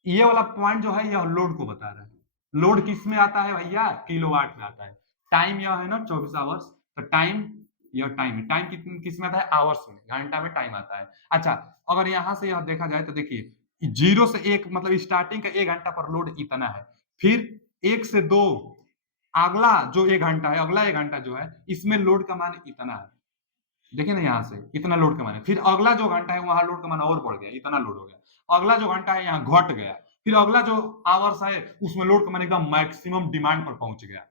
ये वाला पॉइंट जो है यह लोड को बता रहा है। लोड किस में आता है भैया, किलोवाट में आता है। टाइम यह है ना 24 आवर्स, तो टाइम, यह टाइम है, टाइम किस में आता है, आवर्स में, घंटा में टाइम आता है। अच्छा, अगर यहां से यह देखा जाए तो देखिए 0 से 1 मतलब स्टार्टिंग का 1 घंटा पर लोड इतना है, फिर 1 से 2 अगला जो 1 घंटा है, अगला 1 घंटा जो है इसमें लोड का मान इतना है। देखिए ना, यहाँ से इतना लोड का मान है, फिर अगला जो घंटा है वहां लोड का मान और बढ़ गया, इतना लोड हो गया, अगला जो घंटा है यहाँ घट गया, फिर अगला जो आवर्स है उसमें लोड का मान एकदम मैक्सिमम डिमांड पर पहुंच गया,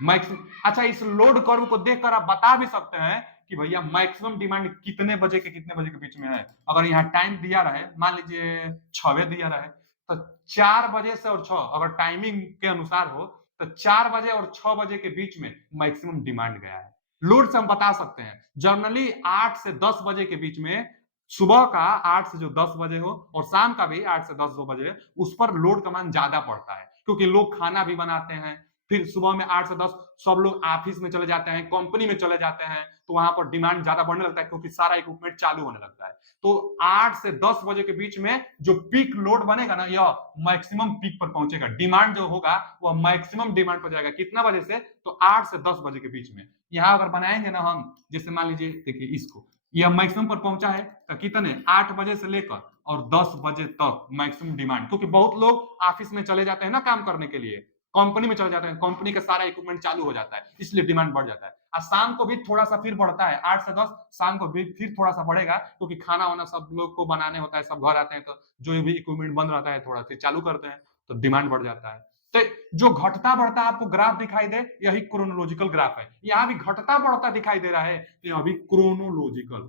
मैक्सिमम। अच्छा, इस लोड कर्व को देखकर आप बता भी सकते हैं कि भैया मैक्सिमम डिमांड कितने बजे के कितने बजे के बीच में है। अगर यहाँ टाइम दिया रहे, मान लीजिए 6 दिया रहे, तो 4 बजे से और 6 अगर टाइमिंग के अनुसार हो, तो 4 बजे और 6 बजे के बीच में मैक्सिमम डिमांड गया है। लोड से हम बता सकते हैं जनरली 8 से 10 बजे के बीच में, सुबह का 8 से जो 10 बजे हो और शाम का भी 8 से 10 बजे, उस पर लोड का मान ज्यादा पड़ता है, क्योंकि लोग खाना भी बनाते हैं, फिर सुबह में 8 से 10 सब लोग ऑफिस में चले जाते हैं, कंपनी में चले जाते हैं, तो वहां पर डिमांड ज्यादा बढ़ने लगता है, क्योंकि सारा इक्विपमेंट चालू होने लगता है। तो 8 से 10 बजे के बीच में जो पीक लोड बनेगा ना, यह मैक्सिमम पीक पर पहुंचेगा, डिमांड जो होगा वह मैक्सिमम डिमांड पर जाएगा। कितना बजे से, तो 8 से 10 बजे के बीच में। यहाँ अगर बनाएंगे ना हम, जैसे मान लीजिए देखिए इसको, यह मैक्सिमम पर पहुंचा है, तो कितने 8 बजे से लेकर और 10 बजे तक मैक्सिमम डिमांड, क्योंकि बहुत लोग ऑफिस में चले जाते हैं ना काम करने के लिए, कंपनी में चले जाते हैं, कंपनी का सारा इक्विपमेंट चालू हो जाता है, इसलिए डिमांड बढ़ जाता है। और शाम को भी थोड़ा सा फिर बढ़ता है, 8 से 10 शाम को भी फिर थोड़ा सा बढ़ेगा, क्योंकि खाना वाना सब लोग को बनाने होता है, सब घर आते हैं, तो जो भी इक्विपमेंट बंद रहता है थोड़ा फिर चालू करते हैं, तो डिमांड बढ़ जाता है। तो जो घटता बढ़ता आपको ग्राफ दिखाई दे, यही क्रोनोलॉजिकल ग्राफ है। यहाँ भी घटता बढ़ता दिखाई दे रहा है, तो यह भी क्रोनोलॉजिकल,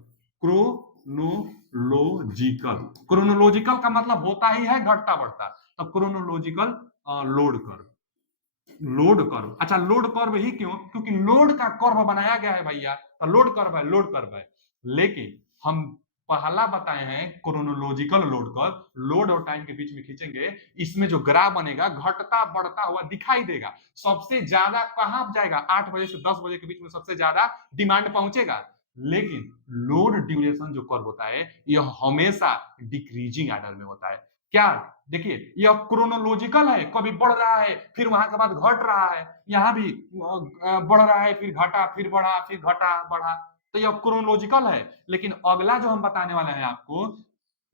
क्रोनोलॉजिकल, क्रोनोलॉजिकल का मतलब होता ही है घटता बढ़ता, तो chronological load curve, load curve. अच्छा, लोड कर्व ही क्यों, क्योंकि लोड का कर्व बनाया गया है भैया, तो लोड कर्व है, लोड कर्व है। लेकिन हम पहला बताए हैं क्रोनोलॉजिकल लोड कर्व, लोड और टाइम के बीच में खींचेंगे, इसमें जो ग्राफ बनेगा घटता बढ़ता हुआ दिखाई देगा। सबसे ज्यादा कहां जाएगा, 8 बजे से 10 बजे के बीच में सबसे ज्यादा डिमांड पहुंचेगा। लेकिन लोड ड्यूरेशन जो कर्व होता है, यह हमेशा डिक्रीजिंग ऑर्डर में होता है। क्या, देखिए यह क्रोनोलॉजिकल है, कभी बढ़ रहा है फिर वहां के बाद घट रहा है, यहाँ भी बढ़ रहा है फिर घटा फिर बढ़ा फिर घटा बढ़ा, तो यह क्रोनोलॉजिकल है। लेकिन अगला जो हम बताने वाले हैं आपको,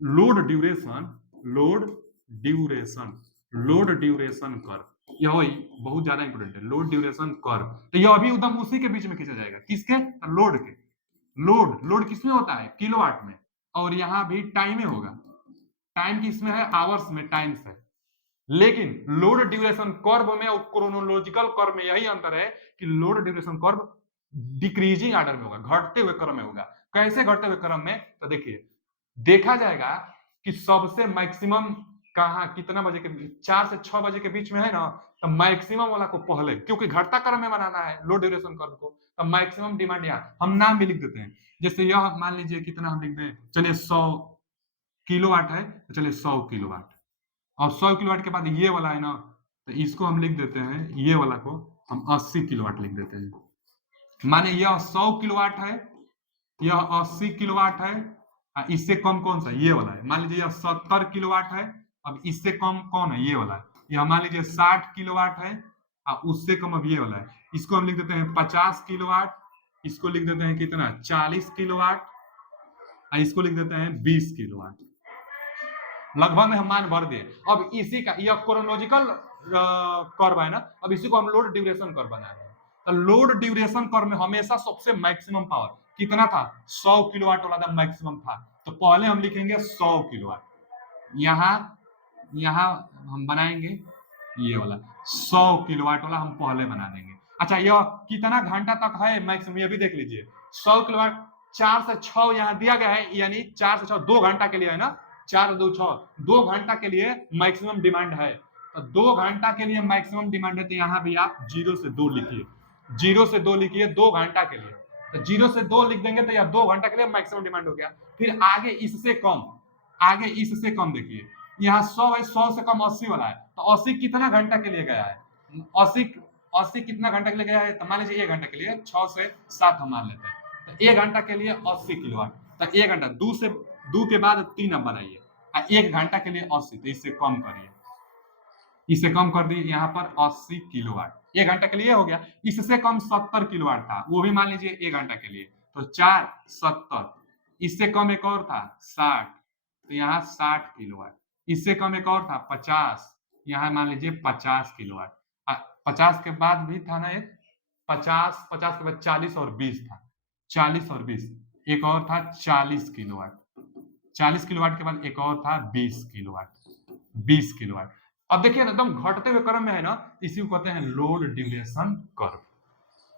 load duration, load duration, load duration curve, यह वही बहुत ज्यादा इंपोर्टेंट है, लोड ड्यूरेशन कर्व। तो यह अभी एकदम उसी के बीच में खींचा जाएगा, किसके, लोड के। लोड, लोड किसमें होता है, किलोवाट में, और यहाँ भी टाइम में होगा, टाइम किसमें है, आवर्स में, टाइम्स है। लेकिन लोड ड्यूरेशन कर्व में और क्रोनोलॉजिकल कर्व में यही अंतर है कि load duration curve decreasing order में होगा, घटते हुए क्रम में होगा। कैसे घटते हुए क्रम में, तो देखिए देखा जाएगा कि सबसे मैक्सिमम कहाँ कितना बजे के, 4 से 6 बजे के बीच में है ना, तो मैक्सिमम वाला को पहले, क्योंकि घटता क्रम में बनाना है लोड ड्यूरेशन कर्व को, तो मैक्सिमम डिमांड यहाँ हम नाम भी लिख देते हैं। जैसे यह मान लीजिए कितना हम लिख दें, चलिए 100 किलोवाट है, तो चलिए 100 किलोवाट, और 100 किलोवाट के बाद ये वाला है ना, तो इसको हम लिख देते हैं, ये वाला को हम 80 किलोवाट लिख देते हैं। माने यह 100 किलोवाट है, यह 80 किलोवाट है, इससे कम कौन सा, ये वाला है। मान लीजिए यह 70 किलोवाट है, अब इससे कम कौन है, ये वाला है। यह मान लीजिए 60 किलोवाट है, उससे कम अब ये वाला है, इसको हम लिख देते हैं 50 किलोवाट, इसको लिख देते हैं कितना 40 किलोवाट, इसको लिख देते हैं 20 किलोवाट। लगभग में हम मान भर दिए। अब इसी का यह क्रोनोलॉजिकल कर्व है ना, अब इसी को हम लोड ड्यूरेशन कर्व बना रहे हैं। तो लोड ड्यूरेशन कर्व में हमेशा सबसे मैक्सिमम पावर कितना था, 100 किलोवाट वाला था मैक्सिमम था। तो पहले हम लिखेंगे 100 किलोवाट, यहाँ यहाँ हम बनाएंगे ये वाला 100 किलोवाट वाला हम पहले बना देंगे। अच्छा यह कितना घंटा तक है मैक्सिमम, ये भी देख लीजिए। 100 किलोवाट 4 से 6 यहाँ दिया गया है, यानी 4 से 6 2 घंटा के लिए है ना, 4 2 6 2 घंटा के लिए मैक्सिमम डिमांड है। तो 2 घंटा के लिए मैक्सिमम डिमांड है, तो यहाँ भी आप 0 से 2 लिखिए, 0 से 2 लिखिए 2 घंटा के लिए। तो 0 से 2 लिख देंगे तो यह 2 घंटा के लिए मैक्सिमम डिमांड हो गया। फिर आगे इससे कम, आगे इससे कम देखिए, यहाँ 100 है, 100 से कम 80 वाला है, तो 80 कितना घंटा के लिए गया है, 80 80 कितना घंटा के लिए गया है, तो मान लीजिए 1 घंटा के लिए 6 से 7 हम मान लेते हैं, तो 1 घंटा के लिए 80 किलोवाट। तो 1 घंटा 2 के बाद 3 अब बनाइए, 1 घंटा के लिए 80, तो इससे कम करिए, इसे कम कर दिए यहाँ पर 80 किलोवाट, 1 घंटा के लिए हो गया। इससे कम 70 किलोवाट था, वो भी मान लीजिए 1 घंटा के लिए, तो 4 70, इससे कम एक और था 60, तो यहाँ 60 किलोवाट, इससे कम एक और था 50, यहाँ मान लीजिए 50 किलोवाट, 50 के बाद भी था ना एक 50, 50 के बाद 40 और 20 था, 40 और 20 एक और था 40 किलोवाट, 40 किलोवाट के बाद एक और था 20 किलोवाट, 20 किलोवाट। अब देखिए एकदम घटते हुए क्रम में है ना, इसी को कहते हैं लोड ड्यूरेशन कर्व।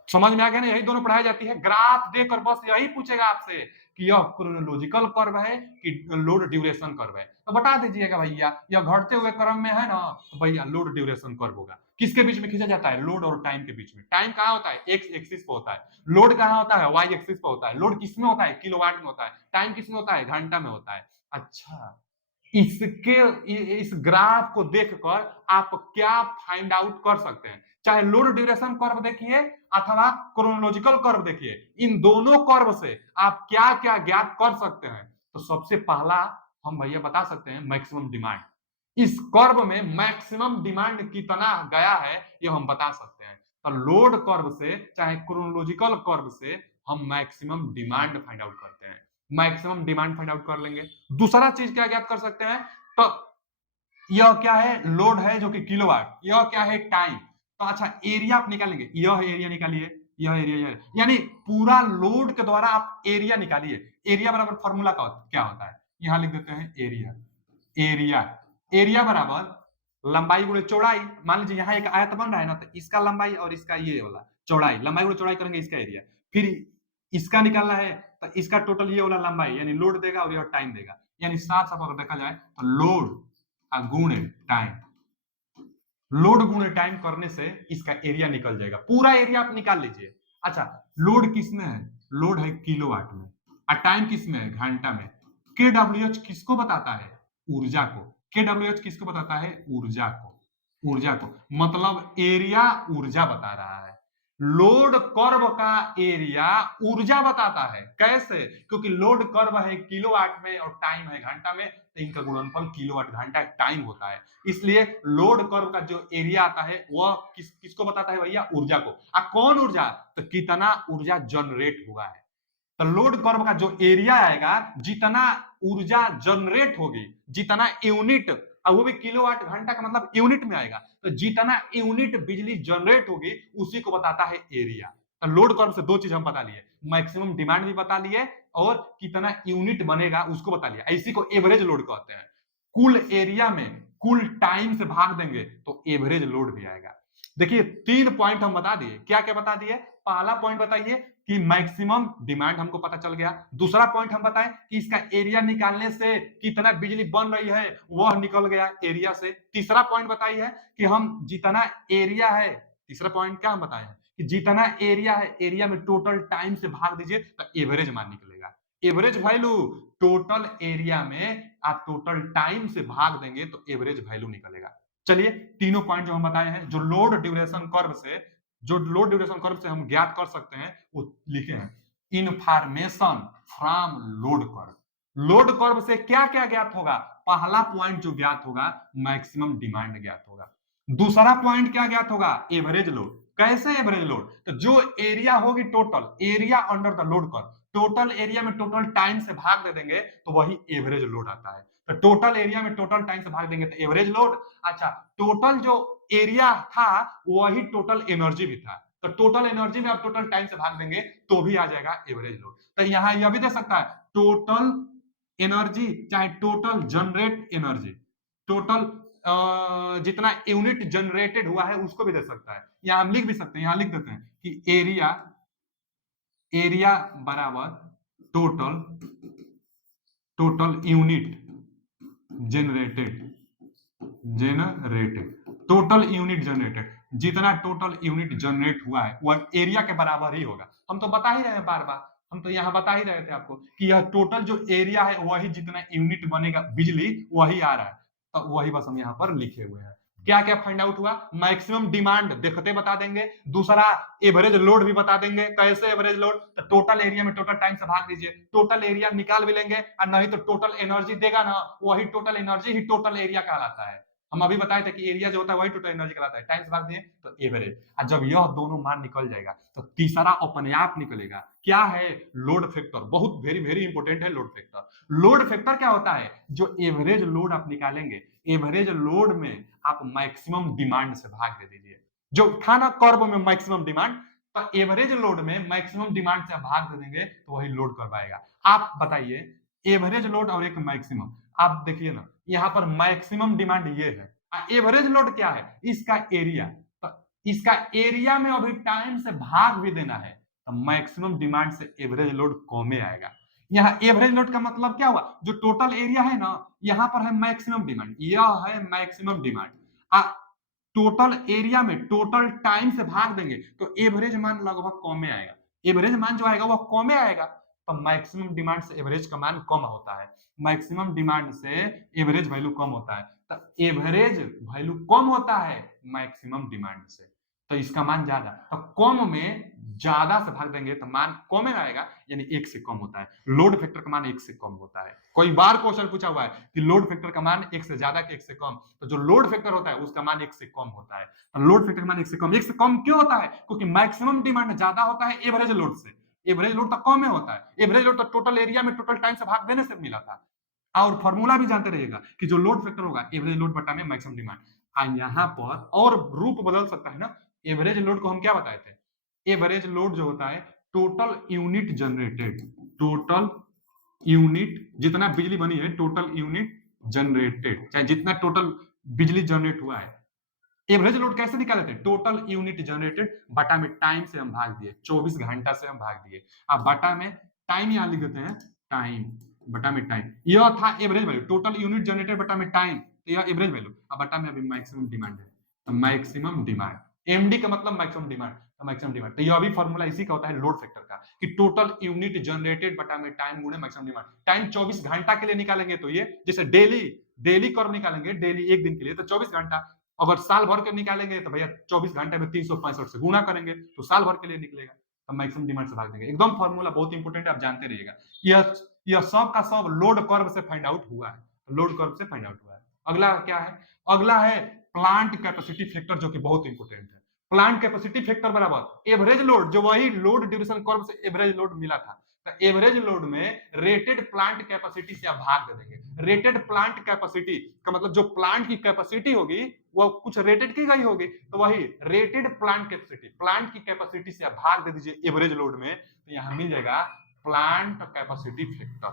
समझ में आ गया ना, यही दोनों पढ़ाई जाती है। ग्राफ देकर बस यही पूछेगा आपसे कि यह क्रोनोलॉजिकल कर्व है कि लोड ड्यूरेशन कर्व है, तो बता दीजिएगा भैया यह घटते हुए क्रम में है ना, तो भैया लोड ड्यूरेशन कर्व होगा। किसके बीच में खींचा जाता है, लोड और टाइम के बीच में। टाइम कहाँ होता है, एक्स एक्सिस पे होता है, लोड कहाँ होता है, वाई एक्सिस पे होता है। लोड किसमें होता है, किलोवाट में होता है, टाइम किसमें होता है, घंटा में होता है। अच्छा, इसके इस ग्राफ को देखकर आप क्या फाइंड आउट कर सकते हैं, चाहे लोड ड्यूरेशन कर्व देखिए अथवा क्रोनोलॉजिकल कर्व देखिए, इन दोनों कर्व से आप क्या क्या ज्ञात कर सकते हैं। तो सबसे पहला हम भैया बता सकते हैं मैक्सिमम डिमांड। इस कर्व में मैक्सिमम डिमांड कितना गया है ये हम बता सकते हैं। तो लोड कर्व से चाहे क्रोनोलॉजिकल कर्व से हम मैक्सिमम डिमांड फाइंड आउट करते हैं, मैक्सिमम डिमांड फाइंड आउट कर लेंगे। दूसरा चीज क्या ज्ञात कर सकते हैं, तो यह क्या है, लोड है जो कि किलोवाट, यह क्या है टाइम। तो अच्छा एरिया आप निकालेंगे, यह एरिया निकालिए, यह एरिया, यानी पूरा लोड के द्वारा आप एरिया निकालिए। एरिया बराबर फॉर्मूला का क्या होता है, यहां लिख देते हैं एरिया, एरिया एरिया बराबर लंबाई गुणे चौड़ाई। मान लीजिए यहाँ एक आयत बन रहा है ना, तो इसका लंबाई और इसका ये वाला चौड़ाई, लंबाई गुणे चौड़ाई करेंगे इसका एरिया, फिर इसका निकालना है तो इसका टोटल ये वाला लंबाई यानी लोड देगा और यह टाइम देगा, यानी साथ साथ अगर देखा जाए तो लोड गुणे टाइम, लोड गुणे टाइम करने से इसका एरिया निकल जाएगा, पूरा एरिया आप निकाल लीजिए। अच्छा लोड किसमें है, लोड है किलोवाट में, और टाइम किसमें है, घंटा में। केडब्ल्यूएच किसको बताता है, ऊर्जा को। केडब्ल्यूएच किसको बताता है, ऊर्जा को, ऊर्जा को, मतलब एरिया ऊर्जा बता रहा है। लोड कर्व का एरिया ऊर्जा बताता है, कैसे, क्योंकि लोड कर्व है किलोवाट में और टाइम है घंटा में, तो इनका गुणनफल किलोवाट घंटा टाइम होता है, इसलिए लोड कर्व का जो एरिया आता है वह किसको बताता है भैया, ऊर्जा को। कौन ऊर्जा, तो कितना ऊर्जा जनरेट हुआ है। तो लोड कर्व का जो एरिया आएगा, जितना ऊर्जा जनरेट होगी, जितना यूनिट, और वो भी किलोवाट घंटा का मतलब यूनिट में आएगा, तो जितना यूनिट बिजली जनरेट होगी उसी को बताता है एरिया। तो लोड कर्व से दो चीज हम बता लिए, मैक्सिमम डिमांड भी बता लिए और कितना यूनिट बनेगा उसको बता लिया, इसी को एवरेज लोड कहते हैं। कुल एरिया में कुल टाइम से भाग देंगे तो एवरेज लोड भी आएगा। देखिए 3 पॉइंट हम बता दिए, क्या क्या बता दिए, पहला पॉइंट बताइए कि मैक्सिमम डिमांड हमको पता चल गया। दूसरा पॉइंट हम बताएं कि इसका एरिया निकालने से कितना बिजली बन रही है वह निकल गया एरिया से। तीसरा पॉइंट बताइए कि हम जितना एरिया है, तीसरा पॉइंट क्या हम बताए हैं कि जितना एरिया है एरिया में टोटल टाइम से भाग दीजिए तो एवरेज मान निकलेगा। एवरेज वैल्यू टोटल एरिया में आप टोटल टाइम से भाग देंगे तो एवरेज वैल्यू निकलेगा। चलिए तीनों पॉइंट जो हम बताए हैं, जो लोड ड्यूरेशन कर्व से, जो लोड ड्यूरेशन कर्व से हम ज्ञात कर सकते हैं वो लिखे हैं। Information from load curve, load curve से क्या क्या ज्ञात होगा, पहला पॉइंट जो ज्ञात होगा मैक्सिमम डिमांड ज्ञात होगा। दूसरा पॉइंट क्या ज्ञात होगा, एवरेज लोड। कैसे एवरेज लोड, तो जो एरिया होगी total area under the load कर, टोटल एरिया में टोटल टाइम से भाग दे देंगे तो वही एवरेज लोड आता है। तो टोटल एरिया में टोटल टाइम से भाग देंगे तो एवरेज लोड। अच्छा, टोटल जो एरिया था वही टोटल एनर्जी भी था, तो टोटल एनर्जी में आप टोटल टाइम से भाग देंगे तो भी आ जाएगा एवरेज लोड। तो यहां यह भी दे सकता है टोटल एनर्जी चाहे टोटल जनरेट एनर्जी, टोटल जितना यूनिट जनरेटेड हुआ है उसको भी दे सकता है। यहां हम लिख भी सकते हैं, यहां लिख देते हैं कि एरिया एरिया बराबर total total unit generated generated total unit generated, जितना टोटल यूनिट जनरेट हुआ है वह एरिया के बराबर ही होगा। हम तो बता ही रहे हैं बार बार, हम तो यहाँ बता ही रहे थे आपको कि यह टोटल जो एरिया है वही जितना यूनिट बनेगा बिजली वही आ रहा है, तो वही बस हम यहाँ पर लिखे हुए हैं। क्या क्या फाइंड आउट हुआ, मैक्सिमम डिमांड देखते बता देंगे, दूसरा एवरेज लोड भी बता देंगे। कैसे एवरेज लोड, तो टोटल एरिया में टोटल टाइम से भाग दीजिए, टोटल एरिया निकाल भी लेंगे और नहीं तो टोटल एनर्जी देगा ना, वही टोटल एनर्जी ही टोटल एरिया कहलाता है। हम अभी बताए थे कि एरिया जो होता है वही टोटल एनर्जी कहलाता है, टाइम से भाग दिए तो एवरेज। और जब यह दोनों मान निकल जाएगा तो तीसरा अपने आप निकलेगा, क्या है, लोड फैक्टर। बहुत वेरी वेरी इंपॉर्टेंट है लोड फैक्टर। लोड फैक्टर क्या होता है, जो एवरेज लोड आप निकालेंगे, एवरेज लोड में आप मैक्सिमम डिमांड से भाग दे दीजिए, जो था ना कर्व में मैक्सिमम डिमांड, तो एवरेज लोड में मैक्सिमम डिमांड से भाग दे देंगे तो वही लोड करवाएगा। आप बताइए, एवरेज लोड और एक मैक्सिमम, आप देखिए ना यहाँ पर मैक्सिमम डिमांड ये है, एवरेज लोड क्या है, इसका एरिया, तो इसका एरिया में अभी टाइम से भाग भी देना है तो मैक्सिमम डिमांड से एवरेज लोड कमे आएगा। यहाँ एवरेज लोड का मतलब क्या हुआ, जो टोटल एरिया है ना, यहाँ पर है मैक्सिमम डिमांड, यह है मैक्सिमम डिमांड, टोटल एरिया में टोटल टाइम से भाग देंगे तो एवरेज मान लगभग कमे आएगा, एवरेज मान जो आएगा वह कमे आएगा। तो मैक्सिमम डिमांड से एवरेज का मान कम होता है, मैक्सिमम डिमांड से एवरेज वैल्यू कम होता है, तो एवरेज वैल्यू कम होता है मैक्सिमम डिमांड से, तो इसका मान ज्यादा, तो कम में ज्यादा से भाग देंगे तो मान कम में आएगा, यानी एक से कम होता है। लोड फैक्टर का मान एक से कम होता है। कई बार क्वेश्चन पूछा हुआ है कि लोड फैक्टर का मान एक से ज्यादा कि एक से कम, तो जो लोड फैक्टर होता है उसका मान एक से कम होता है। तो लोड फैक्टर का मान एक से कम क्यों होता है, क्योंकि मैक्सिमम डिमांड ज्यादा होता है एवरेज लोड से, एवरेज लोड तो कम में होता है, एवरेज लोड तो टोटल एरिया में टोटल टाइम से भाग देने से मिला था। और फॉर्मूला भी जानते रहिएगा कि जो लोड फैक्टर होगा एवरेज लोड बटा में मैक्सिमम डिमांड। यहाँ पर और रूप बदल सकता है ना, एवरेज लोड को हम क्या बताए थे, एवरेज लोड जो होता है total unit generated, total unit जितना बिजली बनी है टोटल यूनिट जनरेटेड, चाहे जितना टोटल बिजली जनरेट हुआ है। एवरेज लोड कैसे निकाले थे, टोटल यूनिट जनरेटेड बटा में टाइम से हम भाग दिए, 24 घंटा से हम भाग दिए, अब बटा में टाइम यहां लिख देते हैं, टाइम बटा में टाइम, यह था average value, total unit generated बटा में टाइम, तो यह एवरेज वैल्यू, अब बटा में अभी मैक्सिमम डिमांड है, तो मैक्सिमम डिमांड, एमडी का मतलब मैक्सिमम डिमांड, तो मैक्सिमम डिमांड, तो यह भी फॉर्मूला इसी का होता है लोड फैक्टर का, कि टोटल यूनिट जनरेटेड बटा में टाइम गुणे मैक्सिमम डिमांड। टाइम 24 घंटा के लिए निकालेंगे तो ये, जैसे डेली डेली कर्व निकालेंगे, डेली एक दिन के लिए तो 24 घंटा, अगर साल भर के निकालेंगे तो भैया 24 घंटे में 365 से गुणा करेंगे तो साल भर के लिए निकलेगा, तो मैक्सिमम डिमांड से भाग देंगे। एकदम फॉर्मूला बहुत इंपॉर्टेंट है, आप जानते रहिएगा। यह सब का सब लोड कर्व से फाइंड आउट हुआ है, लोड कर्व से फाइंड आउट हुआ है। अगला क्या है, अगला है प्लांट कैपेसिटी फैक्टर, जो कि बहुत इंपॉर्टेंट है। प्लांट कैपेसिटी फैक्टर बराबर एवरेज लोड, जो वही लोड ड्यूरेशन कर्व से एवरेज लोड मिला था, तो एवरेज लोड में रेटेड प्लांट कैपेसिटी से आप भाग दे देंगे। रेटेड प्लांट कैपेसिटी का मतलब जो प्लांट की कैपेसिटी होगी वो कुछ रेटेड की गई होगी, तो वही रेटेड प्लांट कैपेसिटी, प्लांट की कैपेसिटी से आप भाग दे दीजिए एवरेज लोड में, तो यहां मिल जाएगा plant capacity factor.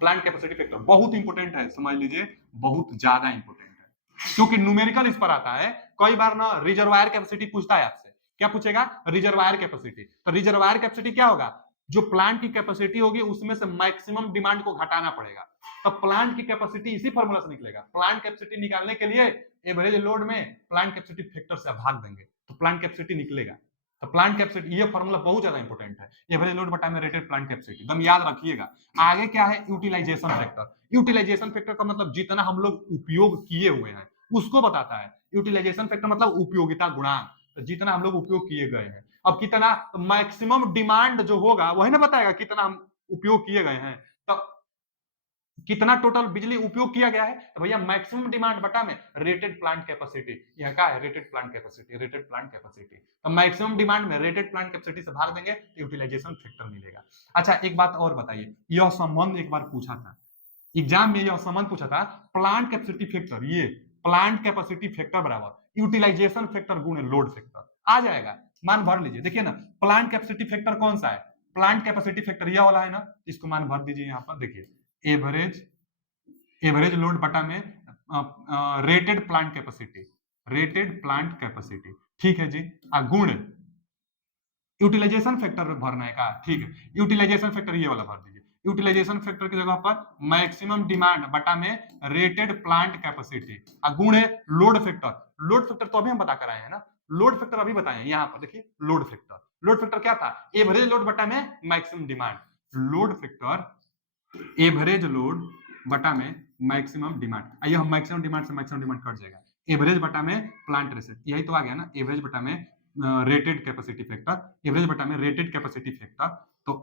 Plant capacity factor बहुत इंपॉर्टेंट है, समझ लीजिए बहुत ज्यादा इंपॉर्टेंट है, क्योंकि न्यूमेरिकल इस पर आता है। कई बार ना रिजर्वायर कैपेसिटी पूछता है आपसे, क्या पूछेगा, रिजर्वायर कैपेसिटी, तो रिजर्वायर कैपेसिटी क्या होगा, जो प्लांट की कैपेसिटी होगी उसमें से मैक्सिमम डिमांड को घटाना पड़ेगा, तो प्लांट की कैपेसिटी इसी फॉर्मूला से निकलेगा। प्लांट कैपेसिटी निकालने के लिए एवरेज लोड में प्लांट कैपेसिटी फैक्टर से भाग देंगे तो प्लांट कैपेसिटी निकलेगा। तो प्लांट कैपेसिटी, ये फॉर्मूला बहुत ज्यादा इंपॉर्टेंट है, एवरेज लोड बटा में रेटेड प्लांट कैपेसिटी, एकदम याद रखिएगा। आगे क्या है, यूटिलाइजेशन फैक्टर। यूटिलाइजेशन फैक्टर का मतलब जितना हम लोग उपयोग किए हुए हैं उसको बताता है। यूटिलाइजेशन फैक्टर मतलब उपयोगिता गुणांक, तो जितना हम लोग उपयोग किए गए हैं। अब कितना, तो मैक्सिमम डिमांड जो होगा वही ना बताएगा कितना हम उपयोग किए गए हैं, तो कितना टोटल बिजली उपयोग किया गया है, तो भैया मैक्सिमम डिमांड बटा में रेटेड प्लांट कैपेसिटी, यह क्या है, rated plant capacity, rated plant capacity. तो मैक्सिमम डिमांड में रेटेड प्लांट कैपेसिटी से भाग देंगे तो यूटिलाइजेशन फैक्टर मिलेगा। अच्छा एक बात और बताइए, यह संबंध एक बार पूछा था एग्जाम में, यह संबंध पूछा था, प्लांट कैपेसिटी फैक्टर, ये प्लांट कैपेसिटी फैक्टर बराबर यूटिलाइजेशन फैक्टर गुणे लोड फैक्टर आ जाएगा, मान भर लीजिए। देखिए ना, प्लांट कैपेसिटी फैक्टर कौन सा है, प्लांट कैपेसिटी फैक्टर यह वाला है ना, इसको मान भर दीजिए यहाँ पर। देखिए एवरेज लोड बटा में rated plant capacity, rated plant capacity, ठीक है जी। गुण यूटिलाइजेशन फैक्टर भरना है का, ठीक है, यूटिलाइजेशन फैक्टर ये वाला भर दीजिए। यूटिलाइजेशन फैक्टर की जगह पर मैक्सिमम डिमांड बटा में रेटेड प्लांट कैपेसिटी, गुण है लोड फैक्टर। लोड फैक्टर तो अभी हम बता कर आए हैं ना, लोड फैक्टर अभी बताए यहाँ पर। देखिए लोड फैक्टर, लोड फैक्टर क्या था, एवरेज लोड बटा में maximum demand. Load factor average load बटा में मैक्सिमम डिमांड, आइए हम मैक्सिमम डिमांड से मैक्सिमम डिमांड कट जाएगा, एवरेज बटा में प्लांट रेसेट, यही तो आ गया ना, एवरेज बटा में रेटेड कैपेसिटी फैक्टर, एवरेज बटा में रेटेड कैपेसिटी फैक्टर। तो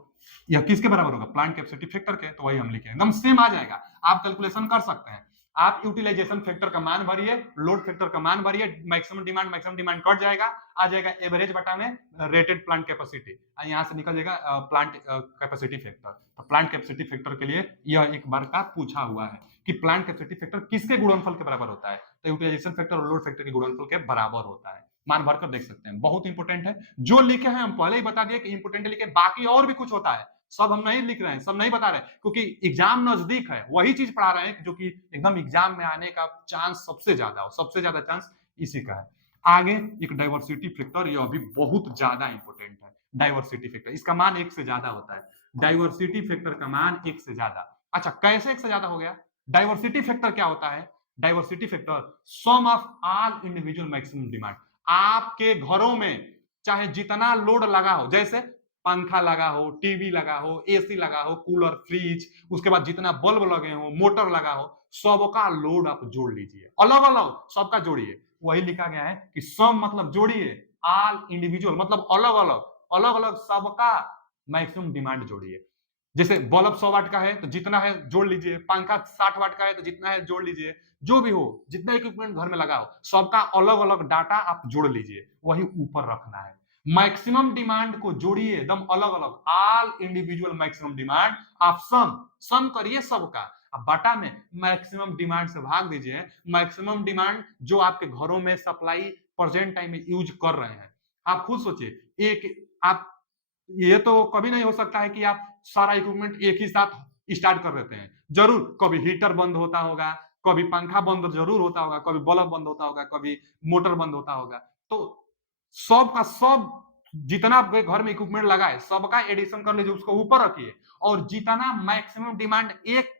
यह किसके बराबर होगा, प्लांट कैपेसिटी फैक्टर के, तो वही हम लिखे, एकदम सेम आ जाएगा, आप कैलकुलेशन कर सकते हैं। आप यूटिलाइजेशन फैक्टर का मान भरिए, लोड फैक्टर का मान भरिए, मैक्सिमम डिमांड कट जाएगा, आ जाएगा एवरेज बटा में रेटेड प्लांट कैपेसिटी, यहां से निकल जाएगा प्लांट कैपेसिटी फैक्टर। तो प्लांट कैपेसिटी फैक्टर के लिए यह एक बार का पूछा हुआ है कि प्लांट कैपेसिटी फैक्टर किसके गुणनफल के बराबर होता है, तो यूटिलाइजेशन फैक्टर और लोड फैक्टर के गुणनफल के बराबर होता है। मान भरकर देख सकते हैं, बहुत इंपोर्टेंट है। जो लिखे हैं हम पहले ही बता दिए कि इंपोर्टेंट लिखे, बाकी और भी कुछ होता है, सब हम नहीं लिख रहे हैं, सब नहीं बता रहे, क्योंकि एग्जाम नजदीक है, वही चीज पढ़ा रहे हैं जो कि एकदम एग्जाम में आने का चांस सबसे ज्यादा हो, सबसे ज्यादा चांस इसी का है। आगे एक डाइवर्सिटी फैक्टर, यह भी बहुत ज्यादा इंपोर्टेंट है। डाइवर्सिटी फैक्टर, इसका मान 1 से ज्यादा होता है, डाइवर्सिटी फैक्टर का मान 1 से ज्यादा। अच्छा कैसे 1 से ज्यादा हो गया, डाइवर्सिटी फैक्टर क्या होता है, diversity factor sum of all individual maximum demand. आपके घरों में चाहे जितना लोड लगा हो, जैसे पंखा लगा हो, टीवी लगा हो, एसी लगा हो, कूलर, फ्रिज, उसके बाद जितना बल्ब लगे हो, मोटर लगा हो, सबका लोड आप जोड़ लीजिए, अलग अलग सबका जोड़िए। वही लिखा गया है कि सम मतलब जोड़िए, ऑल इंडिविजुअल मतलब अलग अलग, अलग अलग सबका मैक्सिमम डिमांड जोड़िए। जैसे बल्ब 100 वाट का है तो जितना है जोड़ लीजिए, पंखा 60 वाट का है तो जितना है जोड़ लीजिए, जो भी हो, जितना इक्विपमेंट घर में लगा हो, सबका अलग अलग डाटा आप जोड़ लीजिए, वही ऊपर रखना है। मैक्सिमम डिमांड को जोड़िए एकदम अलग अलग, ऑल इंडिविजुअल मैक्सिमम डिमांड, आप सम करिए सबका, अब बटा में मैक्सिमम डिमांड से भाग दीजिए। मैक्सिमम डिमांड जो आपके घरों में सप्लाई प्रेजेंट टाइम में यूज कर रहे हैं, आप खुद सोचिए, एक आप, ये तो कभी नहीं हो सकता है कि आप सारा इक्विपमेंट एक ही साथ स्टार्ट कर देते हैं, जरूर कभी हीटर बंद होता होगा, कभी पंखा बंद जरूर होता होगा, कभी बल्ब बंद होता होगा, कभी मोटर बंद होता होगा। तो सब का सब जितना आपके घर में इक्विपमेंट लगा है सबका एडिशन कर लीजिए, उसको ऊपर रखिए, और जितना मैक्सिमम डिमांड एक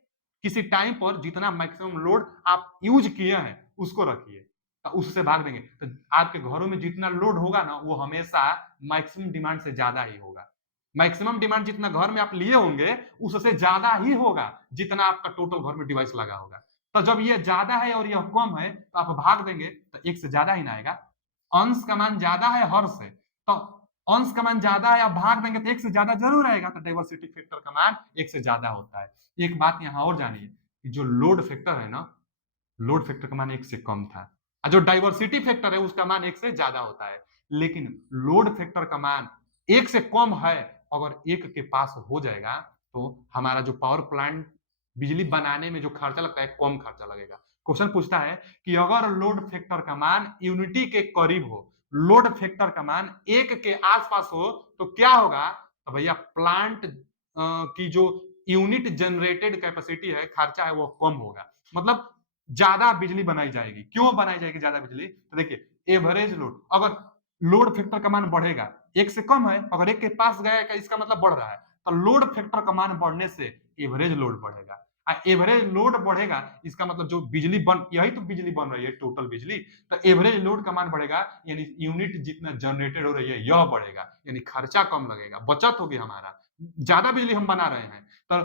किसी टाइम पर जितना मैक्सिमम लोड आप यूज किए हैं उसको रखिए, तो उससे भाग देंगे, तो आपके घरों में जितना लोड होगा ना वो हमेशा मैक्सिमम डिमांड से ज्यादा ही होगा। मैक्सिमम डिमांड जितना घर में आप लिए होंगे उससे ज्यादा ही होगा जितना आपका टोटल घर में डिवाइस लगा होगा। तो जब ये ज्यादा है और यह कम है तो आप भाग देंगे तो 1 से ज्यादा ही ना आएगा। अंश का मान ज्यादा है हर से, तो अंश का मान ज्यादा है, आप भाग देंगे तो 1 से ज्यादा जरूर आएगा, तो डाइवर्सिटी फैक्टर का मान 1 से ज्यादा होता है। एक बात यहां और जानिए कि जो लोड फैक्टर है ना, लोड फैक्टर का मान 1 से कम था, और जो डाइवर्सिटी फैक्टर है उसका मान 1 से ज्यादा होता है। लेकिन लोड फैक्टर का मान 1 से कम है, अगर 1 के पास हो जाएगा तो हमारा जो पावर प्लांट बिजली बनाने में जो खर्चा लगता है कम खर्चा लगेगा। क्वेश्चन पूछता है कि अगर लोड फैक्टर का मान यूनिटी के करीब हो, लोड फैक्टर का मान 1 के आसपास हो, तो क्या होगा, तो भैया प्लांट की जो यूनिट जनरेटेड कैपेसिटी है, खर्चा है, वो कम होगा, मतलब ज्यादा बिजली बनाई जाएगी। क्यों बनाई जाएगी ज्यादा बिजली, तो देखिए एवरेज लोड, अगर लोड फैक्टर का मान बढ़ेगा, 1 से कम है, अगर 1 के पास गया इसका मतलब बढ़ रहा है, तो लोड फैक्टर का मान बढ़ने से एवरेज लोड बढ़ेगा, एवरेज लोड बढ़ेगा इसका मतलब जो बिजली बन, यही तो बिजली बन रही है टोटल बिजली, तो एवरेज लोड का मान बढ़ेगा, यानी यूनिट जितना जनरेटेड हो रही है यह बढ़ेगा, यानी खर्चा कम लगेगा, बचत होगी हमारा, ज्यादा बिजली हम बना रहे हैं। तो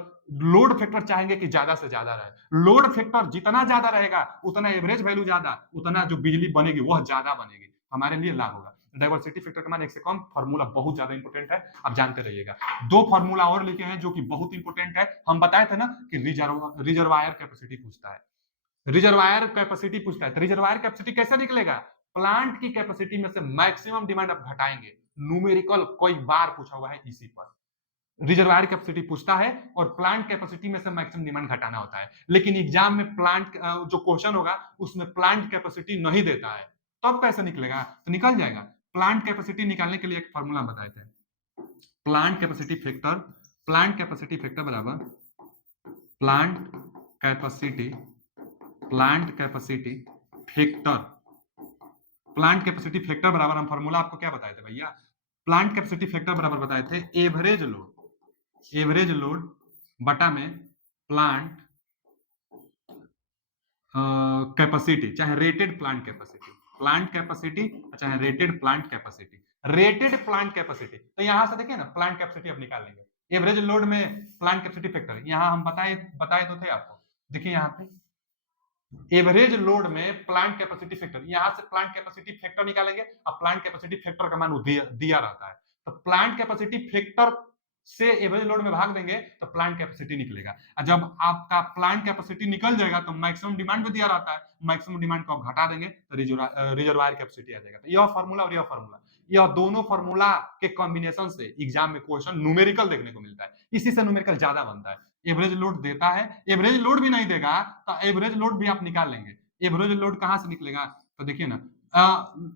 लोड फैक्टर चाहेंगे कि ज्यादा से ज्यादा रहे, लोड फैक्टर जितना ज्यादा रहेगा उतना एवरेज वैल्यू ज्यादा, उतना जो बिजली बनेगी वह ज्यादा बनेगी, हमारे लिए लाभ होगा। डाइवर्सिटी फैक्टर का मान 1 से कम। फॉर्मूला बहुत ज्यादा इंपॉर्टेंट है, आप जानते रहिएगा। 2 फॉर्मूला और लिखे हैं जो कि बहुत इंपॉर्टेंट है। हम बताए थे ना कि रिजर्वायर कैपेसिटी पूछता है, रिजर्वायर कैपेसिटी पूछता है, तो रिजर्वायर कैपेसिटी कैसे निकलेगा? प्लांट की कैपेसिटी में से मैक्सिमम डिमांड आप घटाएंगे। न्यूमेरिकल कई बार पूछा हुआ है इसी पर। रिजर्वायर कैपेसिटी पूछता है और प्लांट कैपेसिटी में से मैक्सिमम डिमांड घटाना होता है। लेकिन एग्जाम में प्लांट जो क्वेश्चन होगा उसमें प्लांट कैपेसिटी नहीं देता है, तब तो कैसे निकलेगा? तो निकल जाएगा। प्लांट कैपेसिटी निकालने के लिए एक फॉर्मूला बताए थे, plant capacity factor, plant capacity factor बराबर plant capacity, plant capacity factor, plant capacity factor बराबर हम फॉर्मूला आपको क्या बताए थे भैया? प्लांट कैपेसिटी फैक्टर बराबर बताए थे एवरेज लोड, एवरेज लोड बटा में प्लांट कैपेसिटी, चाहे rated plant capacity, plant capacity चाहे rated plant capacity, rated plant capacity. तो यहां से देखिए ना प्लांट कैपेसिटी अब निकाल लेंगे। एवरेज लोड में प्लांट कैपेसिटी फैक्टर यहां हम बताए तो थे आपको। देखिए यहां पे एवरेज लोड में प्लांट कैपेसिटी फैक्टर, यहां से प्लांट कैपेसिटी फैक्टर निकालेंगे। अब प्लांट कैपेसिटी फैक्टर का मान दिया रहता है, तो प्लांट कैपेसिटी फैक्टर से एवरेज लोड में भाग देंगे तो प्लांट कैपेसिटी निकलेगा। और जब आपका प्लांट कैपेसिटी निकल जाएगा तो मैक्सिमम डिमांड भी दिया रहता है, मैक्सिमम डिमांड को आप घटा देंगे तो रिजर्वायर कैपेसिटी आ जाएगा। तो यह फार्मूला और यह फार्मूला, यह दोनों फार्मूला के कॉम्बिनेशन से एग्जाम में क्वेश्चन न्यूमेरिकल देखने को मिलता है। इसी से न्यूमेरिकल ज्यादा बनता है। एवरेज लोड देता है, एवरेज लोड भी नहीं देगा तो एवरेज लोड भी आप निकाल लेंगे। एवरेज लोड कहां से निकलेगा? तो देखिए ना,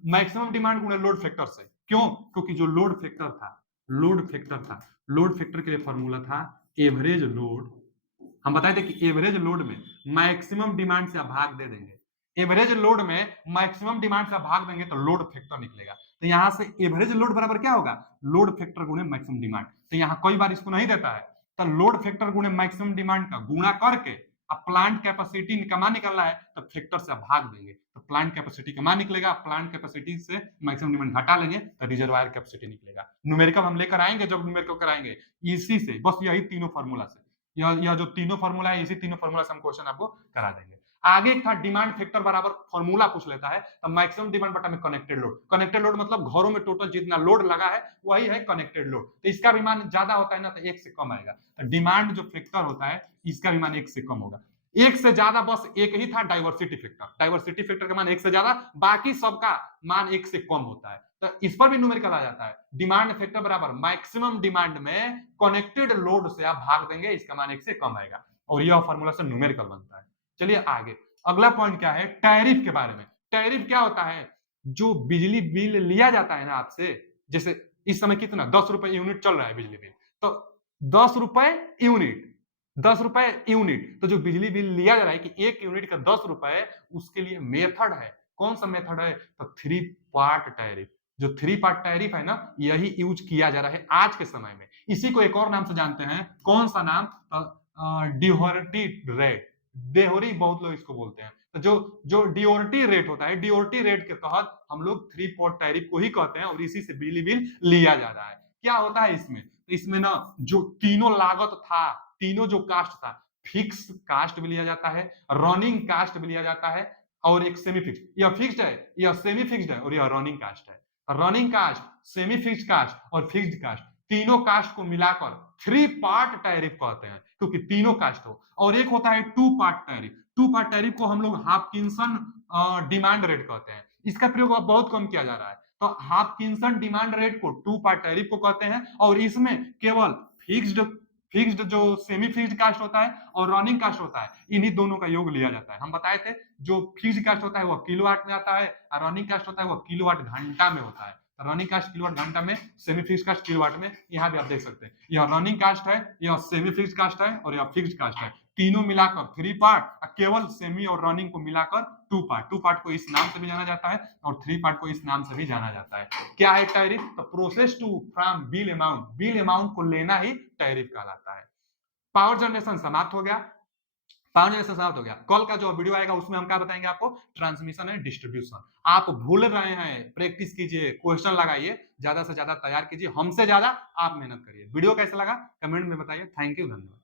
मैक्सिमम डिमांड गुणे लोड फैक्टर से। क्यों? क्योंकि जो लोड फैक्टर था, लोड फैक्टर था, लोड फैक्टर के लिए फॉर्मूला था एवरेज लोड। हम बताए थे कि एवरेज लोड में मैक्सिमम डिमांड से आप भाग दे देंगे, एवरेज लोड में मैक्सिमम डिमांड से आप भाग देंगे तो लोड फैक्टर निकलेगा। तो यहां से एवरेज लोड बराबर क्या होगा? लोड फैक्टर गुणे मैक्सिमम डिमांड। तो यहां कई बार इसको नहीं देता है, तो लोड फैक्टर गुणे मैक्सिमम डिमांड का गुणा करके अब प्लांट कैपेसिटी का मान निकलना है तो फैक्टर से भाग देंगे तो प्लांट कैपेसिटी का मान निकलेगा। प्लांट कैपेसिटी से मैक्सिमम डिमांड घटा लेंगे तो रिजर्वायर कैपेसिटी निकलेगा। न्यूमेरिकल हम लेकर आएंगे, जब न्यूमेरिकल कराएंगे इसी से, बस यही तीनों फार्मूला से, यह जो तीनों फार्मूला है इसी तीनों फार्मूला से हम क्वेश्चन आपको करा देंगे। आगे एक था डिमांड फैक्टर बराबर फॉर्मूला पूछ लेता है तो मैक्सिमम डिमांड बटा में कनेक्टेड लोड। कनेक्टेड लोड मतलब घरों में टोटल जितना लोड लगा है वही है कनेक्टेड लोड। तो इसका भी मान ज्यादा होता है ना तो 1 से कम आएगा। तो डिमांड जो फैक्टर होता है इसका भी मान 1 से कम होगा। 1 से ज्यादा बस एक ही था डाइवर्सिटी फैक्टर, डाइवर्सिटी फैक्टर का मान 1 से ज्यादा, बाकी सबका मान 1 से कम होता है। तो इस पर भी न्यूमेरिकल आ जाता है। डिमांड फैक्टर बराबर मैक्सिमम डिमांड में कनेक्टेड लोड से आप भाग देंगे, इसका मान 1 से कम आएगा और यह फॉर्मूला से न्यूमेरिकल बनता है। चलिए आगे, अगला पॉइंट क्या है? टैरिफ के बारे में। टैरिफ क्या होता है? जो बिजली बिल लिया जाता है ना आपसे, जैसे इस समय कितना 10 रुपए यूनिट चल रहा है बिजली बिल, तो 10 रुपए यूनिट, 10 रुपए यूनिट, तो जो बिजली बिल लिया जा रहा है कि 1 यूनिट का 10 रुपए, उसके लिए मेथड है। कौन सा मेथड है? तो 3 पार्ट टैरिफ। जो 3 पार्ट टैरिफ है ना, यही यूज किया जा रहा है आज के समय में। इसी को एक और नाम से जानते हैं, कौन सा नाम? डिहोरिटी रेट, देहोरी बहुत लोग इसको बोलते हैं। तो जो डिओरिटी रेट होता है, डिओरिटी रेट के तहत हम लोग 3 पार्ट टैरिफ को ही कहते हैं और इसी से बिजली बिल लिया जा रहा है। क्या होता है इसमें? तो इसमें ना जो तीनों लागत था, तीनों जो कास्ट था, फिक्स कास्ट भी लिया जाता है, रनिंग कास्ट भी लिया जाता है और एक सेमी फिक्स। यह फिक्स्ड है, यह सेमी फिक्स्ड है और यह रनिंग कास्ट है। Running cost, semi fixed cost और फिक्स्ड कास्ट, तीनों कास्ट को मिलाकर 3 पार्ट टैरिफ कहते हैं, क्योंकि तीनों कास्ट हो। और एक होता है 2 पार्ट टैरिफ। 2 पार्ट टैरिफ को हम लोग हाफकिंसन डिमांड रेट कहते हैं। इसका प्रयोग अब बहुत कम किया जा रहा है। तो हाफकिंसन डिमांड रेट को 2 पार्ट टैरिफ को कहते हैं और इसमें केवल फिक्स्ड जो सेमी फिक्स्ड कास्ट होता है और रनिंग कास्ट होता है, इन्हीं दोनों का योग लिया जाता है। हम बताए थे जो फिक्स्ड कास्ट होता है वह किलोवाट में आता है और रनिंग कास्ट होता है वह किलोवाट घंटा में होता है। रनिंग कास्ट किलोवाट घंटा में, सेमी फिक्स्ड कास्ट किलोवाट में। यहाँ भी आप देख सकते हैं यह रनिंग कास्ट है, यह सेमी फिक्स्ड कास्ट है और यह फिक्स्ड कास्ट है। तीनों मिलाकर 3 पार्ट, केवल सेमी और रनिंग को मिलाकर 2 पार्ट। 2 पार्ट को इस नाम से भी जाना जाता है और 3 पार्ट को इस नाम से भी जाना जाता है। क्या है टैरिफ? तो process to from bill amount, bill amount को लेना ही टैरिफ कहलाता है। पावर जनरेशन समाप्त हो गया, पावर जनरेशन समाप्त हो गया। कल का जो वीडियो आएगा उसमें हम क्या बताएंगे आपको? Transmission and distribution. आप भूल रहे हैं, प्रैक्टिस कीजिए, क्वेश्चन लगाइए, ज्यादा से ज्यादा तैयार कीजिए, हमसे ज्यादा आप मेहनत करिए। वीडियो कैसा लगा कमेंट में बताइए। थैंक यू, धन्यवाद।